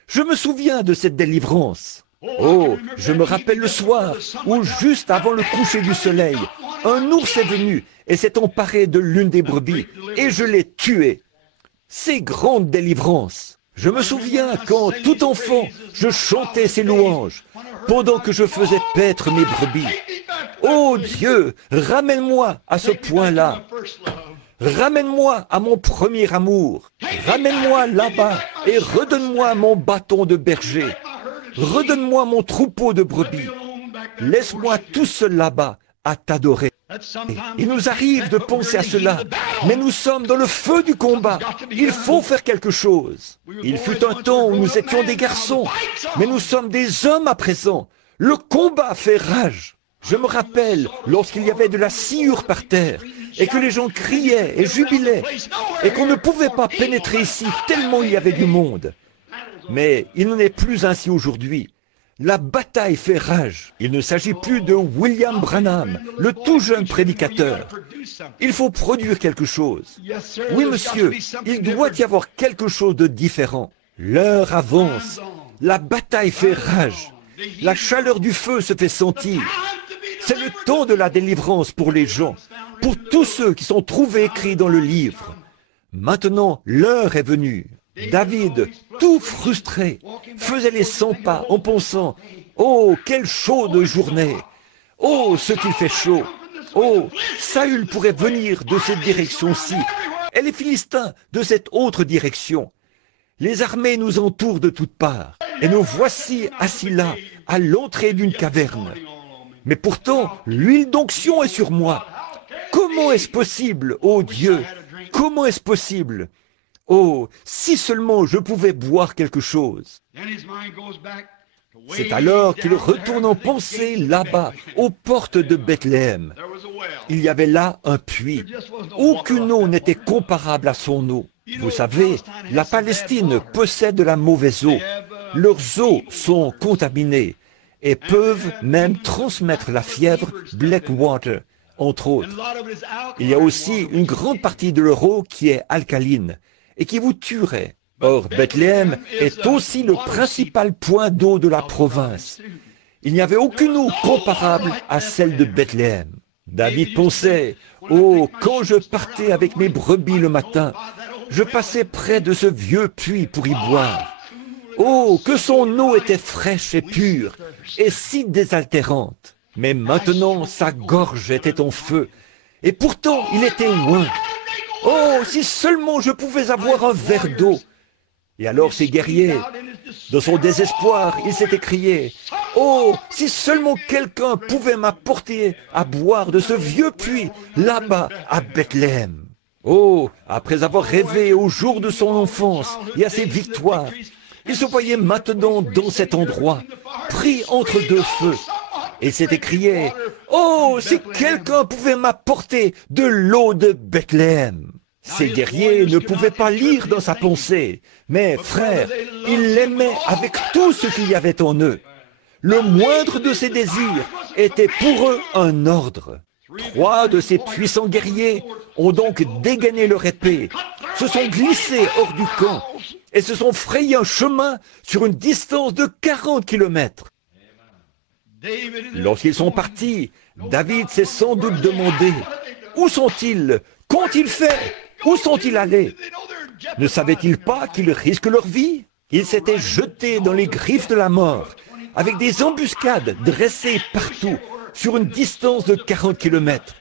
Je me souviens de cette délivrance. Oh, je me rappelle le soir où, juste avant le coucher du soleil, un ours est venu et s'est emparé de l'une des brebis, et je l'ai tué. C'est grande délivrance. Je me souviens quand, tout enfant, je chantais ses louanges, pendant que je faisais paître mes brebis. Oh Dieu, ramène-moi à ce point-là. Ramène-moi à mon premier amour. Ramène-moi là-bas et redonne-moi mon bâton de berger. Redonne-moi mon troupeau de brebis. Laisse-moi tout seul là-bas à t'adorer. Il nous arrive de penser à cela, mais nous sommes dans le feu du combat. Il faut faire quelque chose. Il fut un temps où nous étions des garçons, mais nous sommes des hommes à présent. Le combat fait rage. Je me rappelle lorsqu'il y avait de la sciure par terre, et que les gens criaient et jubilaient, et qu'on ne pouvait pas pénétrer ici tellement il y avait du monde. Mais il n'en est plus ainsi aujourd'hui. La bataille fait rage. Il ne s'agit plus de William Branham, le tout jeune prédicateur. Il faut produire quelque chose. Oui, monsieur, il doit y avoir quelque chose de différent. L'heure avance. La bataille fait rage. La chaleur du feu se fait sentir. C'est le temps de la délivrance pour les gens, pour tous ceux qui sont trouvés écrits dans le livre. Maintenant, l'heure est venue. David, tout frustré, faisait les 100 pas en pensant « Oh, quelle chaude journée! Oh, ce qu'il fait chaud! Oh, Saül pourrait venir de cette direction-ci, et les Philistins de cette autre direction. Les armées nous entourent de toutes parts, et nous voici assis là, à l'entrée d'une caverne. Mais pourtant, l'huile d'onction est sur moi. Comment est-ce possible, ô Dieu? Comment est-ce possible? Oh, si seulement je pouvais boire quelque chose. » C'est alors qu'il retourne en pensée là-bas, aux portes de Bethléem. Il y avait là un puits. Aucune eau n'était comparable à son eau. Vous savez, la Palestine possède de la mauvaise eau. Leurs eaux sont contaminées et peuvent même transmettre la fièvre Blackwater, entre autres. Il y a aussi une grande partie de leur eau qui est alcaline et qui vous tuerait. Or, Bethléem est aussi le principal point d'eau de la province. Il n'y avait aucune eau comparable à celle de Bethléem. David pensait, « Oh, quand je partais avec mes brebis le matin, je passais près de ce vieux puits pour y boire. Oh, que son eau était fraîche et pure, et si désaltérante. Mais maintenant, sa gorge était en feu, et pourtant il était loin. Oh, si seulement je pouvais avoir un verre d'eau. » Et alors ces guerriers, dans son désespoir, il s'est écrié, « Oh, si seulement quelqu'un pouvait m'apporter à boire de ce vieux puits, là-bas, à Bethléem. Oh, après avoir rêvé au jour de son enfance et à ses victoires, il se voyait maintenant dans cet endroit, pris entre deux feux, et s'était crié, « Oh, si quelqu'un pouvait m'apporter de l'eau de Bethléem !» Ces guerriers ne pouvaient pas lire dans sa pensée, mais frère, ils l'aimaient avec tout ce qu'il y avait en eux. Le moindre de ses désirs était pour eux un ordre. 3 de ces puissants guerriers ont donc dégainé leur épée, se sont glissés hors du camp et se sont frayés un chemin sur une distance de 40 kilomètres. Lorsqu'ils sont partis, David s'est sans doute demandé, « Où sont-ils? Qu'ont-ils fait? Où sont-ils allés? Ne savaient-ils pas qu'ils risquent leur vie? » Ils s'étaient jetés dans les griffes de la mort, avec des embuscades dressées partout, sur une distance de 40 kilomètres.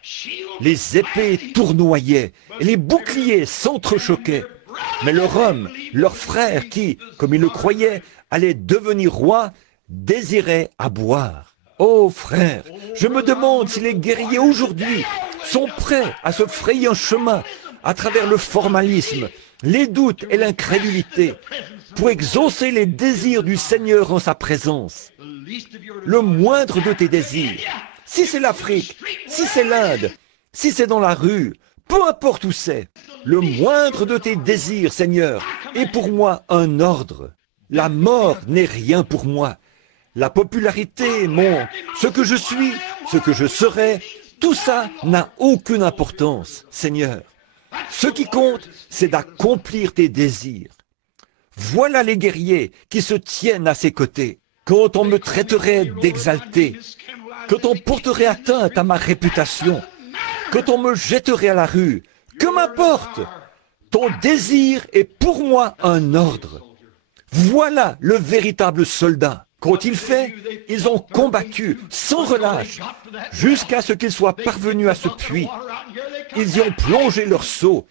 Les épées tournoyaient et les boucliers s'entrechoquaient. Mais leur homme, leur frère qui, comme ils le croyaient, allait devenir roi, désirait à boire. Oh frère, je me demande si les guerriers aujourd'hui sont prêts à se frayer un chemin à travers le formalisme, les doutes et l'incrédulité, pour exaucer les désirs du Seigneur en sa présence. Le moindre de tes désirs, si c'est l'Afrique, si c'est l'Inde, si c'est dans la rue, peu importe où c'est, le moindre de tes désirs, Seigneur, est pour moi un ordre. La mort n'est rien pour moi. La popularité, ce que je suis, ce que je serai, tout ça n'a aucune importance, Seigneur. Ce qui compte, c'est d'accomplir tes désirs. Voilà les guerriers qui se tiennent à ses côtés. Quand on me traiterait d'exalté, quand on porterait atteinte à ma réputation, quand on me jetterait à la rue, que m'importe? Ton désir est pour moi un ordre. Voilà le véritable soldat. Qu'ont-ils fait? Ils ont combattu sans relâche jusqu'à ce qu'ils soient parvenus à ce puits. Ils y ont plongé leur seau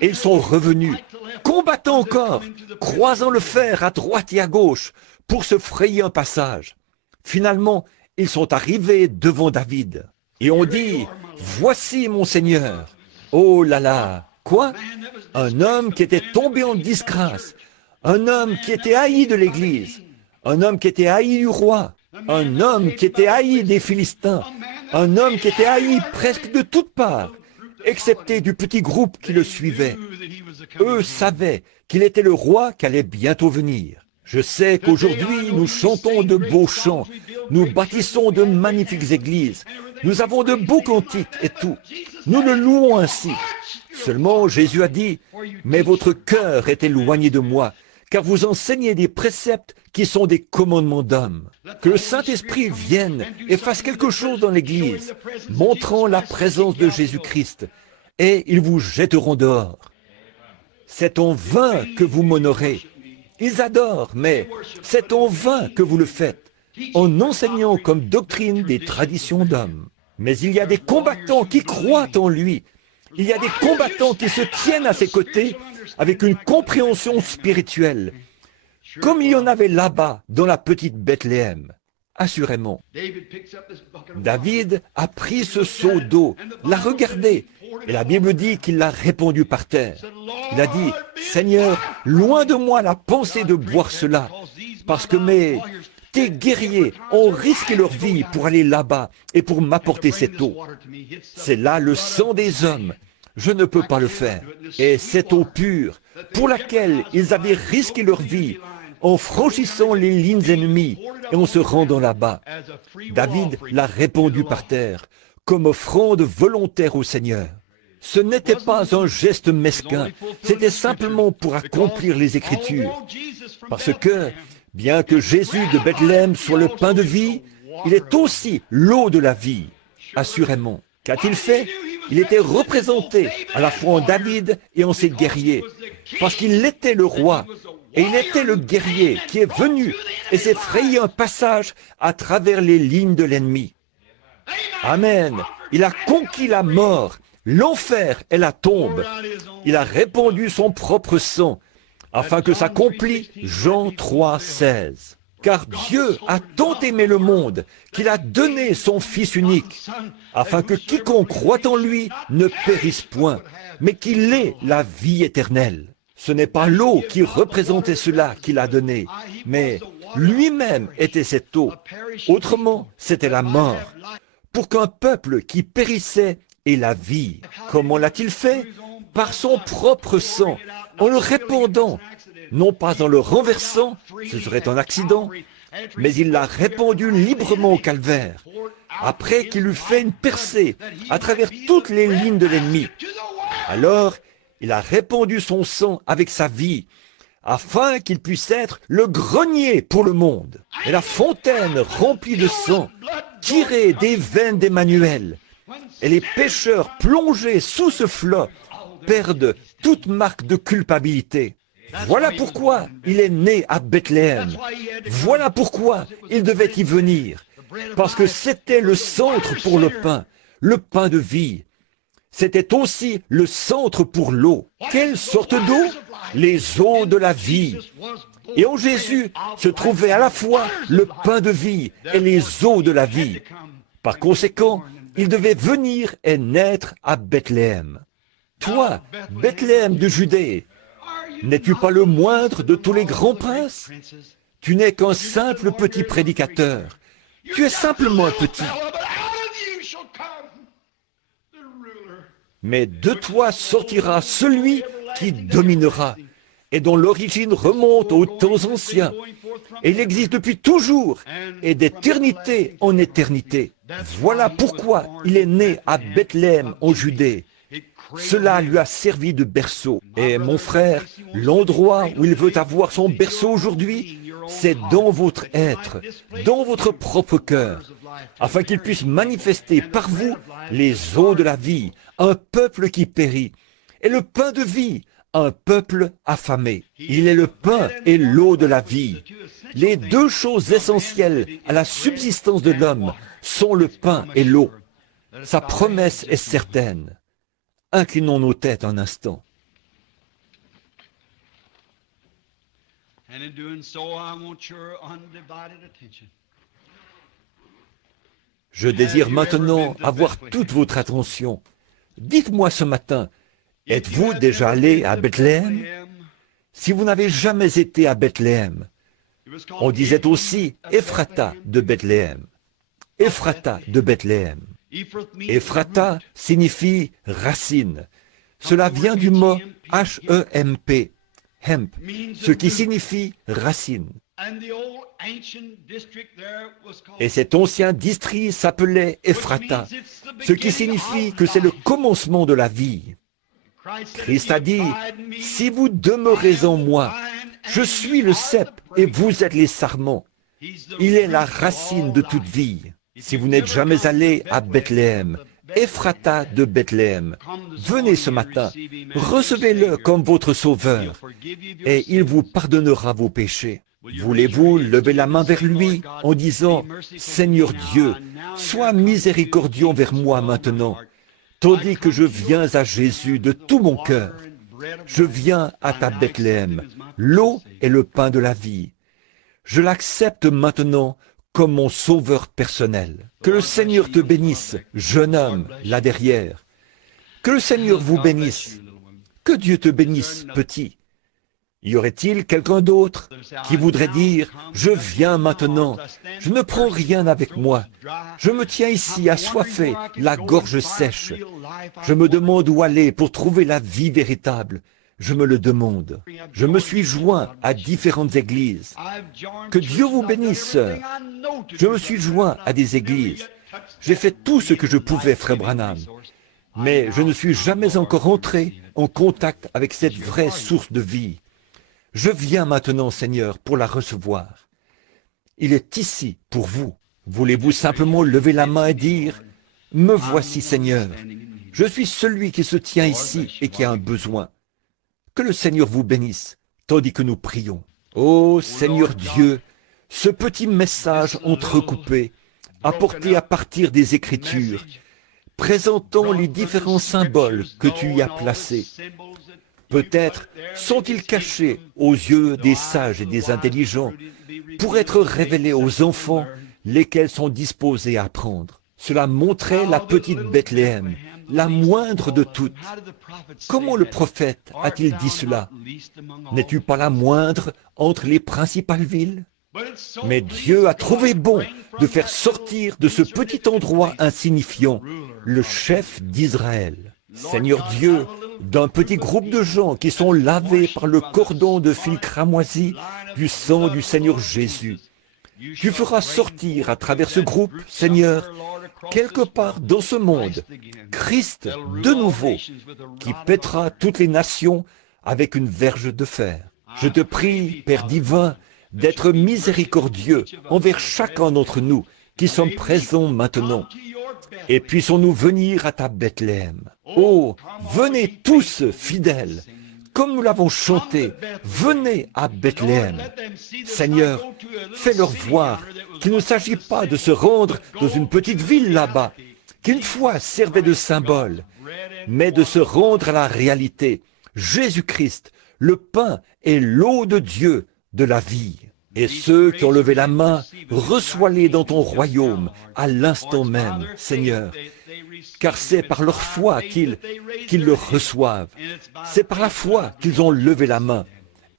et ils sont revenus, combattant encore, croisant le fer à droite et à gauche pour se frayer un passage. Finalement, ils sont arrivés devant David et ont dit, « Voici mon Seigneur. » Oh là là! Quoi? Un homme qui était tombé en disgrâce, un homme qui était haï de l'Église, un homme qui était haï du roi, un homme qui était haï des Philistins, un homme qui était haï presque de toutes parts, excepté du petit groupe qui le suivait. Eux savaient qu'il était le roi qui allait bientôt venir. Je sais qu'aujourd'hui, nous chantons de beaux chants, nous bâtissons de magnifiques églises, nous avons de beaux cantiques et tout. Nous le louons ainsi. Seulement, Jésus a dit, « Mais votre cœur est éloigné de moi, car vous enseignez des préceptes qui sont des commandements d'hommes. » Que le Saint-Esprit vienne et fasse quelque chose dans l'Église, montrant la présence de Jésus-Christ, et ils vous jetteront dehors. C'est en vain que vous m'honorez. Ils adorent, mais c'est en vain que vous le faites, en enseignant comme doctrine des traditions d'hommes. Mais il y a des combattants qui croient en lui. Il y a des combattants qui se tiennent à ses côtés avec une compréhension spirituelle, comme il y en avait là-bas dans la petite Bethléem. Assurément. David a pris ce seau d'eau, l'a regardé, et la Bible dit qu'il l'a répandu par terre. Il a dit, « Seigneur, loin de moi la pensée de boire cela, parce que tes guerriers ont risqué leur vie pour aller là-bas et pour m'apporter cette eau. C'est là le sang des hommes. Je ne peux pas le faire. Et cette eau pure, pour laquelle ils avaient risqué leur vie, en franchissant les lignes ennemies et en se rendant là-bas. David l'a répandu par terre, comme offrande volontaire au Seigneur. Ce n'était pas un geste mesquin, c'était simplement pour accomplir les Écritures. Parce que, bien que Jésus de Bethléem soit le pain de vie, il est aussi l'eau de la vie, assurément. Qu'a-t-il fait? Il était représenté à la fois en David et en ses guerriers, parce qu'il était le roi, et il était le guerrier qui est venu et s'est frayé un passage à travers les lignes de l'ennemi. Amen. Il a conquis la mort, l'enfer et la tombe. Il a répandu son propre sang, afin que s'accomplit Jean 3, 16. Car Dieu a tant aimé le monde qu'il a donné son Fils unique, afin que quiconque croit en lui ne périsse point, mais qu'il ait la vie éternelle. Ce n'est pas l'eau qui représentait cela qu'il a donné, mais lui-même était cette eau. Autrement, c'était la mort, pour qu'un peuple qui périssait ait la vie. Comment l'a-t-il fait? Par son propre sang, en le répandant, non pas en le renversant, ce serait un accident, mais il l'a répandu librement au calvaire, après qu'il eut fait une percée à travers toutes les lignes de l'ennemi. Alors, il a répandu son sang avec sa vie, afin qu'il puisse être le grenier pour le monde, et la fontaine remplie de sang, tirée des veines d'Emmanuel. Et les pécheurs plongés sous ce flot perdent toute marque de culpabilité. Voilà pourquoi il est né à Bethléem. Voilà pourquoi il devait y venir. Parce que c'était le centre pour le pain de vie. C'était aussi le centre pour l'eau. Quelle sorte d'eau? Les eaux de la vie. Et en Jésus se trouvait à la fois le pain de vie et les eaux de la vie. Par conséquent, il devait venir et naître à Bethléem. Toi, Bethléem de Judée, n'es-tu pas le moindre de tous les grands princes? Tu n'es qu'un simple petit prédicateur. Tu es simplement un petit. Mais de toi sortira celui qui dominera et dont l'origine remonte aux temps anciens. Et il existe depuis toujours et d'éternité en éternité. Voilà pourquoi il est né à Bethléem en Judée. Cela lui a servi de berceau. Et mon frère, l'endroit où il veut avoir son berceau aujourd'hui, c'est dans votre être, dans votre propre cœur, afin qu'il puisse manifester par vous les eaux de la vie, un peuple qui périt, et le pain de vie, un peuple affamé. Il est le pain et l'eau de la vie. Les deux choses essentielles à la subsistance de l'homme sont le pain et l'eau. Sa promesse est certaine. Inclinons nos têtes un instant. Je désire maintenant avoir toute votre attention. Dites-moi ce matin, êtes-vous déjà allé à Bethléem? Si vous n'avez jamais été à Bethléem, on disait aussi Ephrata de Bethléem. Ephrata de Bethléem. Ephrata signifie racine. Cela vient du mot H-E-M-P, hemp, ce qui signifie racine. Et cet ancien district s'appelait Ephrata, ce qui signifie que c'est le commencement de la vie. Christ a dit, « Si vous demeurez en moi, je suis le cep et vous êtes les sarments. Il est la racine de toute vie. » Si vous n'êtes jamais allé à Bethléem, Ephrata de Bethléem, venez ce matin, recevez-le comme votre sauveur, et il vous pardonnera vos péchés. Voulez-vous lever la main vers lui en disant, « Seigneur Dieu, sois miséricordieux envers moi maintenant, tandis que je viens à Jésus de tout mon cœur. Je viens à ta Bethléem, l'eau et le pain de la vie. Je l'accepte maintenant comme mon sauveur personnel. Que le Seigneur te bénisse, jeune homme, là derrière. Que le Seigneur vous bénisse. Que Dieu te bénisse, petit. Y aurait-il quelqu'un d'autre qui voudrait dire, « Je viens maintenant, je ne prends rien avec moi. Je me tiens ici assoiffé, la gorge sèche. Je me demande où aller pour trouver la vie véritable. Je me le demande. Je me suis joint à différentes églises. Que Dieu vous bénisse, sœur. Je me suis joint à des églises. J'ai fait tout ce que je pouvais, frère Branham. Mais je ne suis jamais encore entré en contact avec cette vraie source de vie. Je viens maintenant, Seigneur, pour la recevoir. Il est ici pour vous. Voulez-vous simplement lever la main et dire, « Me voici, Seigneur. Je suis celui qui se tient ici et qui a un besoin. » Que le Seigneur vous bénisse, tandis que nous prions. Ô Seigneur Dieu, ce petit message entrecoupé, apporté à partir des Écritures, présentant les différents symboles que tu y as placés, Peut-être sont-ils cachés aux yeux des sages et des intelligents pour être révélés aux enfants, lesquels sont disposés à apprendre. Cela montrait la petite Bethléem, la moindre de toutes. Comment le prophète a-t-il dit cela? N'es-tu pas la moindre entre les principales villes? Mais Dieu a trouvé bon de faire sortir de ce petit endroit insignifiant le chef d'Israël. Seigneur Dieu, d'un petit groupe de gens qui sont lavés par le cordon de fil cramoisi du sang du Seigneur Jésus. Tu feras sortir à travers ce groupe, Seigneur, quelque part dans ce monde, Christ de nouveau, qui pètera toutes les nations avec une verge de fer. Je te prie, Père divin, d'être miséricordieux envers chacun d'entre nous qui sommes présents maintenant. Et puissons-nous venir à ta Bethléem. Oh, venez tous, fidèles, comme nous l'avons chanté, venez à Bethléem. Seigneur, fais-leur voir qu'il ne s'agit pas de se rendre dans une petite ville là-bas, qui une fois servait de symbole, mais de se rendre à la réalité. Jésus-Christ, le pain et l'eau de Dieu, de la vie. Et ceux qui ont levé la main, reçois-les dans ton royaume à l'instant même, Seigneur. Car c'est par leur foi qu'ils le reçoivent. C'est par la foi qu'ils ont levé la main.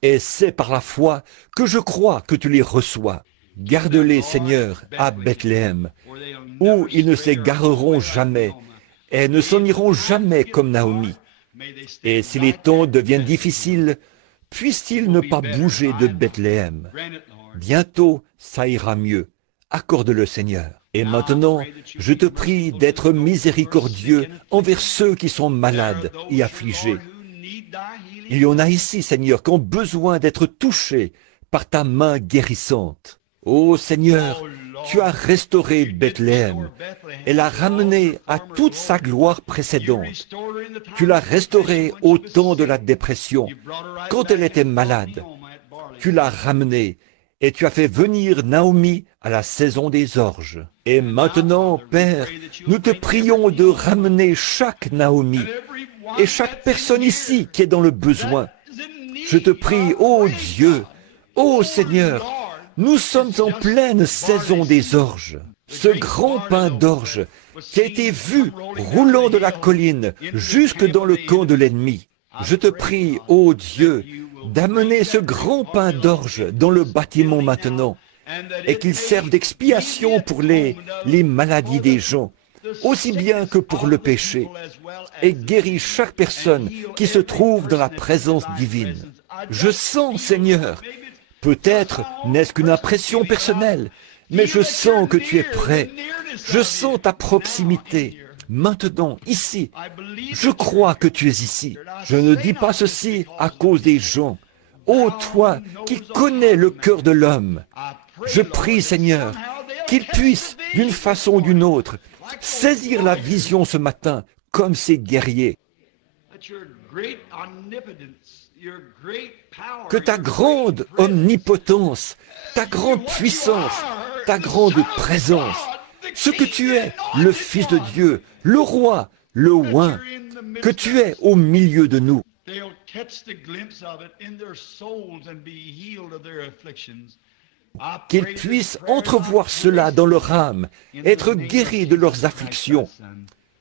Et c'est par la foi que je crois que tu les reçois. Garde-les, Seigneur, à Bethléem, où ils ne s'égareront jamais et ne s'en iront jamais comme Naomi. Et si les temps deviennent difficiles, puissent-ils ne pas bouger de Bethléem? Bientôt, ça ira mieux. Accorde-le, Seigneur. Et maintenant, je te prie d'être miséricordieux envers ceux qui sont malades et affligés. Il y en a ici, Seigneur, qui ont besoin d'être touchés par ta main guérissante. Ô Seigneur, tu as restauré Bethléem et l'as ramenée à toute sa gloire précédente. Tu l'as restaurée au temps de la dépression, quand elle était malade. Tu l'as ramenée et tu as fait venir Naomi à la saison des orges. Et maintenant, Père, nous te prions de ramener chaque Naomi et chaque personne ici qui est dans le besoin. Je te prie, ô Dieu, ô Seigneur, nous sommes en pleine saison des orges. Ce grand pain d'orge qui a été vu roulant de la colline jusque dans le camp de l'ennemi. Je te prie, ô Dieu, d'amener ce grand pain d'orge dans le bâtiment maintenant et qu'il serve d'expiation pour les maladies des gens, aussi bien que pour le péché, et guéris chaque personne qui se trouve dans la présence divine. Je sens, Seigneur, peut-être n'est-ce qu'une impression personnelle, mais je sens que tu es prêt. Je sens ta proximité. Maintenant, ici, je crois que tu es ici. Je ne dis pas ceci à cause des gens. Ô toi qui connais le cœur de l'homme, je prie, Seigneur, qu'il puisse, d'une façon ou d'une autre, saisir la vision ce matin comme ces guerriers. Que ta grande omnipotence, ta grande puissance, ta grande présence, ce que tu es, le Fils de Dieu, le Roi, le Oint, que tu es au milieu de nous. Qu'ils puissent entrevoir cela dans leur âme, être guéris de leurs afflictions.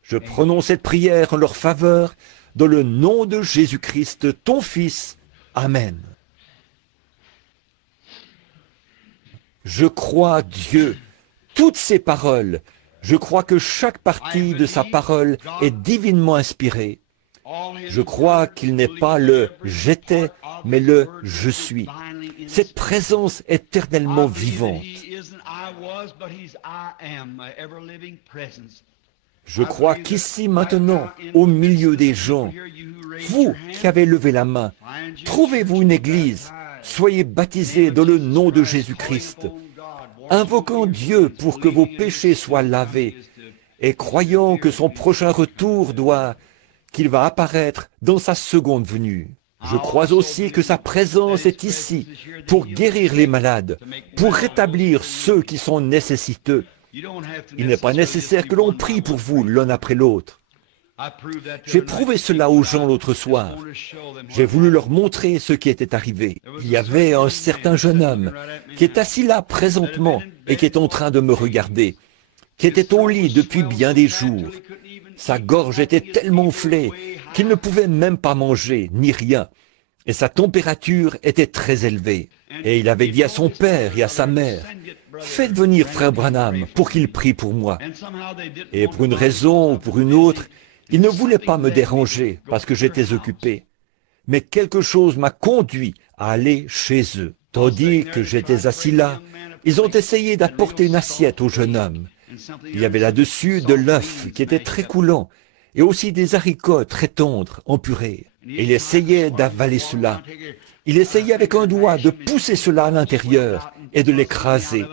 Je prononce cette prière en leur faveur, dans le nom de Jésus-Christ, ton Fils. Amen. Je crois, Dieu, toutes ces paroles. Je crois que chaque partie de sa parole est divinement inspirée. Je crois qu'il n'est pas le « j'étais », mais le « je suis ». Cette présence éternellement vivante. Je crois qu'ici, maintenant, au milieu des gens, vous qui avez levé la main, trouvez-vous une église, soyez baptisés dans le nom de Jésus-Christ, invoquant Dieu pour que vos péchés soient lavés et croyant que son prochain retour qu'il va apparaître dans sa seconde venue. Je crois aussi que sa présence est ici pour guérir les malades, pour rétablir ceux qui sont nécessiteux. Il n'est pas nécessaire que l'on prie pour vous l'un après l'autre. J'ai prouvé cela aux gens l'autre soir. J'ai voulu leur montrer ce qui était arrivé. Il y avait un certain jeune homme qui est assis là présentement et qui est en train de me regarder, qui était au lit depuis bien des jours. Sa gorge était tellement enflée qu'il ne pouvait même pas manger, ni rien, et sa température était très élevée. Et il avait dit à son père et à sa mère, « Faites venir frère Branham pour qu'il prie pour moi. » Et pour une raison ou pour une autre, il ne voulait pas me déranger parce que j'étais occupé. Mais quelque chose m'a conduit à aller chez eux. Tandis que j'étais assis là, ils ont essayé d'apporter une assiette au jeune homme. Il y avait là-dessus de l'œuf qui était très coulant et aussi des haricots très tendres en purée. Il essayait d'avaler cela. Il essayait avec un doigt de pousser cela à l'intérieur et de l'écraser.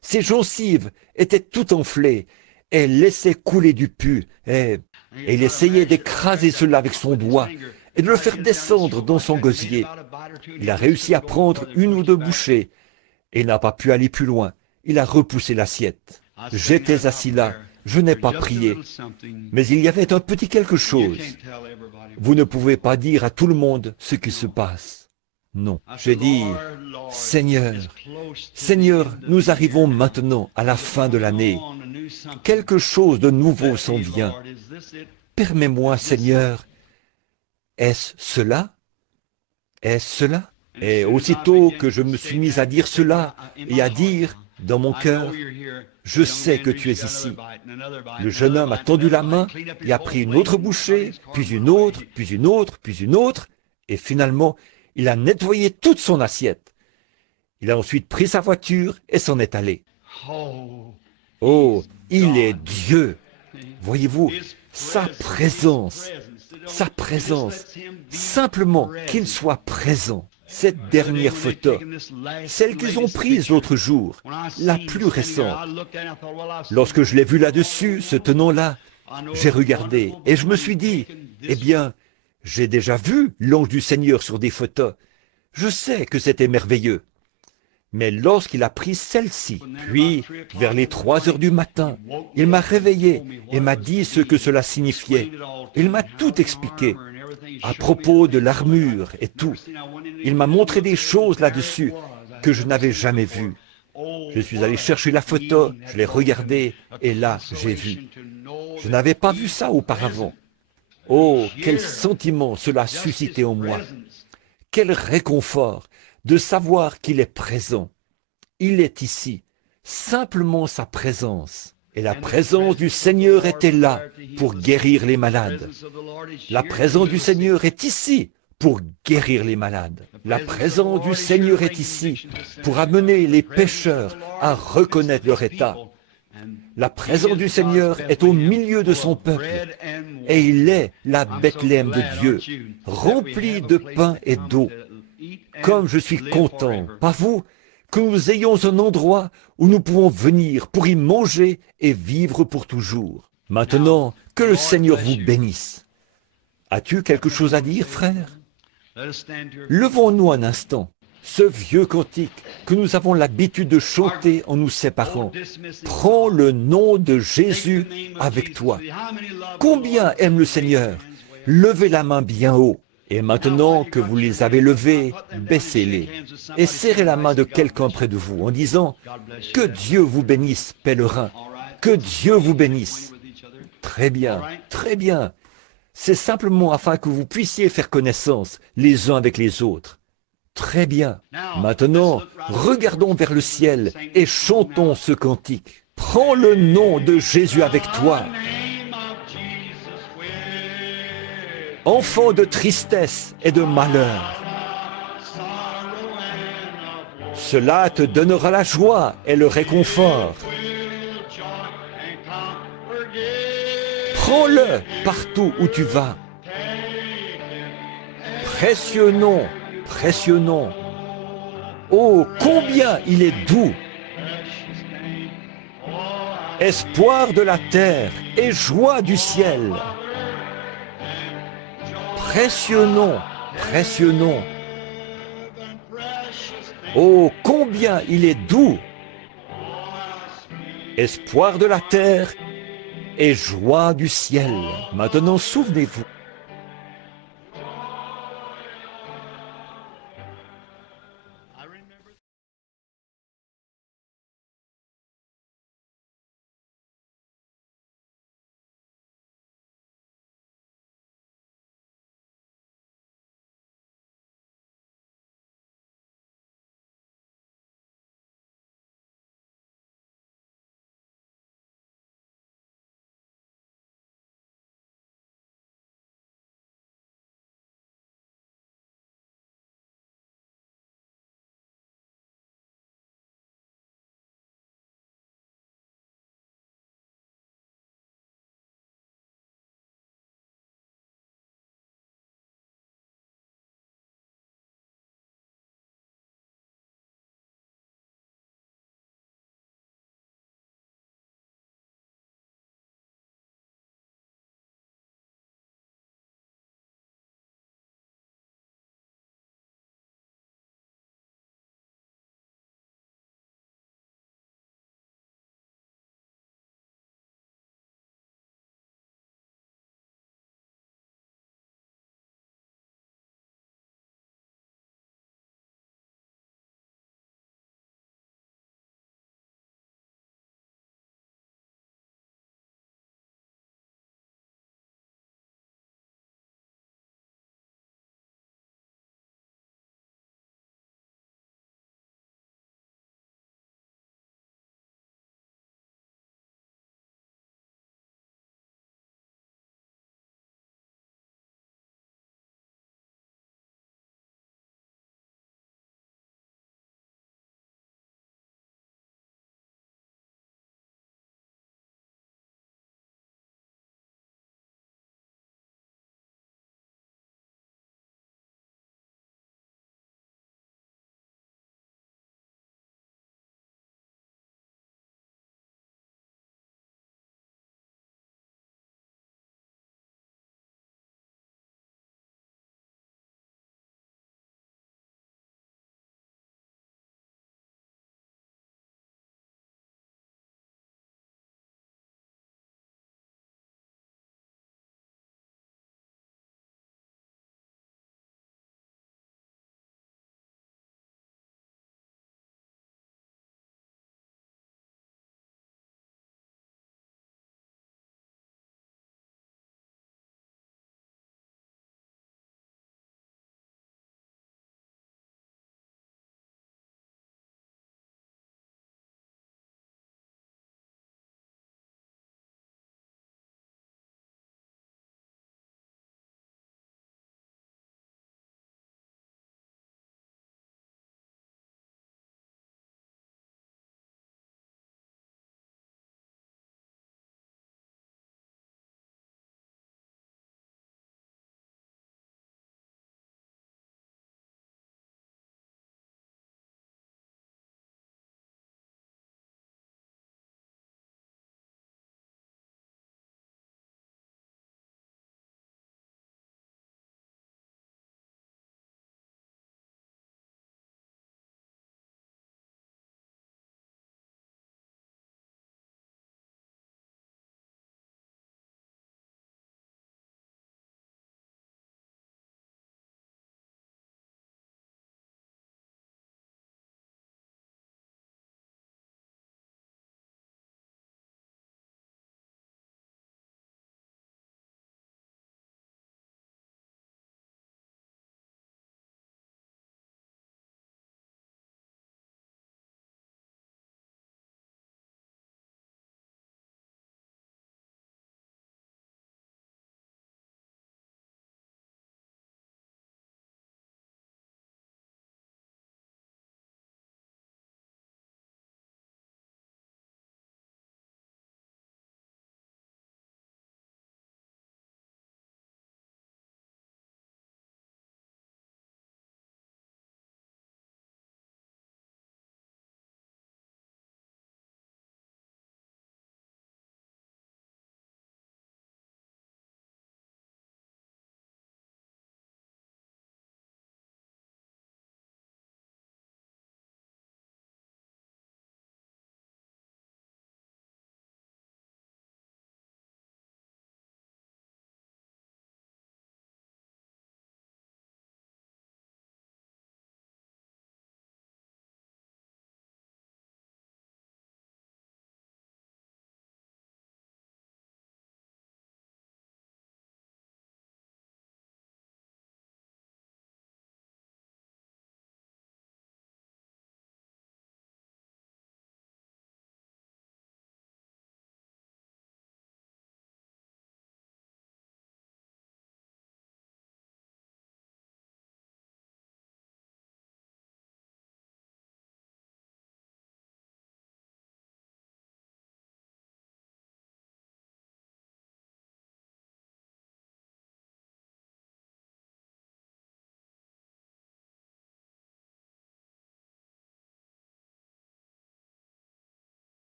Ses gencives étaient tout enflées et laissaient couler du pus. Et il essayait d'écraser cela avec son doigt et de le faire descendre dans son gosier. Il a réussi à prendre une ou deux bouchées et n'a pas pu aller plus loin. Il a repoussé l'assiette. J'étais assis là, je n'ai pas prié, mais il y avait un petit quelque chose. Vous ne pouvez pas dire à tout le monde ce qui se passe. Non, j'ai dit, Seigneur, Seigneur, nous arrivons maintenant à la fin de l'année. Quelque chose de nouveau s'en vient. Permets-moi, Seigneur, est-ce cela? Est-ce cela? Et aussitôt que je me suis mis à dire cela et à dire dans mon cœur, je sais que tu es ici. Le jeune homme a tendu la main et a pris une autre bouchée, puis une autre, puis une autre, puis une autre, et finalement, il a nettoyé toute son assiette. Il a ensuite pris sa voiture et s'en est allé. Oh, il est Dieu. Voyez-vous, sa présence, simplement qu'il soit présent. Cette dernière photo, celle qu'ils ont prise l'autre jour, la plus récente. Lorsque je l'ai vue là-dessus, ce tenant-là, j'ai regardé et je me suis dit, eh bien, j'ai déjà vu l'ange du Seigneur sur des photos. Je sais que c'était merveilleux. Mais lorsqu'il a pris celle-ci, puis, vers les 3 heures du matin, il m'a réveillé et m'a dit ce que cela signifiait. Il m'a tout expliqué, à propos de l'armure et tout. Il m'a montré des choses là-dessus que je n'avais jamais vues. Je suis allé chercher la photo, je l'ai regardée, et là, j'ai vu. Je n'avais pas vu ça auparavant. Oh, quel sentiment cela a suscité en moi. Quel réconfort de savoir qu'il est présent. Il est ici, simplement sa présence. Et la présence du Seigneur était là pour guérir les malades. La présence du Seigneur est ici pour guérir les malades. La présence du Seigneur est ici pour amener les pécheurs à reconnaître leur état. La présence du Seigneur est au milieu de son peuple et il est la Bethléem de Dieu, remplie de pain et d'eau. Comme je suis content, pas vous, que nous ayons un endroit où nous pouvons venir pour y manger et vivre pour toujours. Maintenant, que le Seigneur vous bénisse. As-tu quelque chose à dire, frère? Levons-nous un instant. Ce vieux cantique que nous avons l'habitude de chanter en nous séparant. Prends le nom de Jésus avec toi. Combien aime le Seigneur? Levez la main bien haut. Et maintenant que vous les avez levés, baissez-les et serrez la main de quelqu'un près de vous en disant « Que Dieu vous bénisse, pèlerin, que Dieu vous bénisse. » Très bien, très bien. C'est simplement afin que vous puissiez faire connaissance les uns avec les autres. Très bien. Maintenant, regardons vers le ciel et chantons ce cantique. Prends le nom de Jésus avec toi. Enfant de tristesse et de malheur. Cela te donnera la joie et le réconfort. Prends-le partout où tu vas. Précieux nom, précieux nom. Oh, combien il est doux. Espoir de la terre et joie du ciel. Précieux nom, précieux nom. Oh, combien il est doux. Espoir de la terre et joie du ciel. Maintenant, souvenez-vous,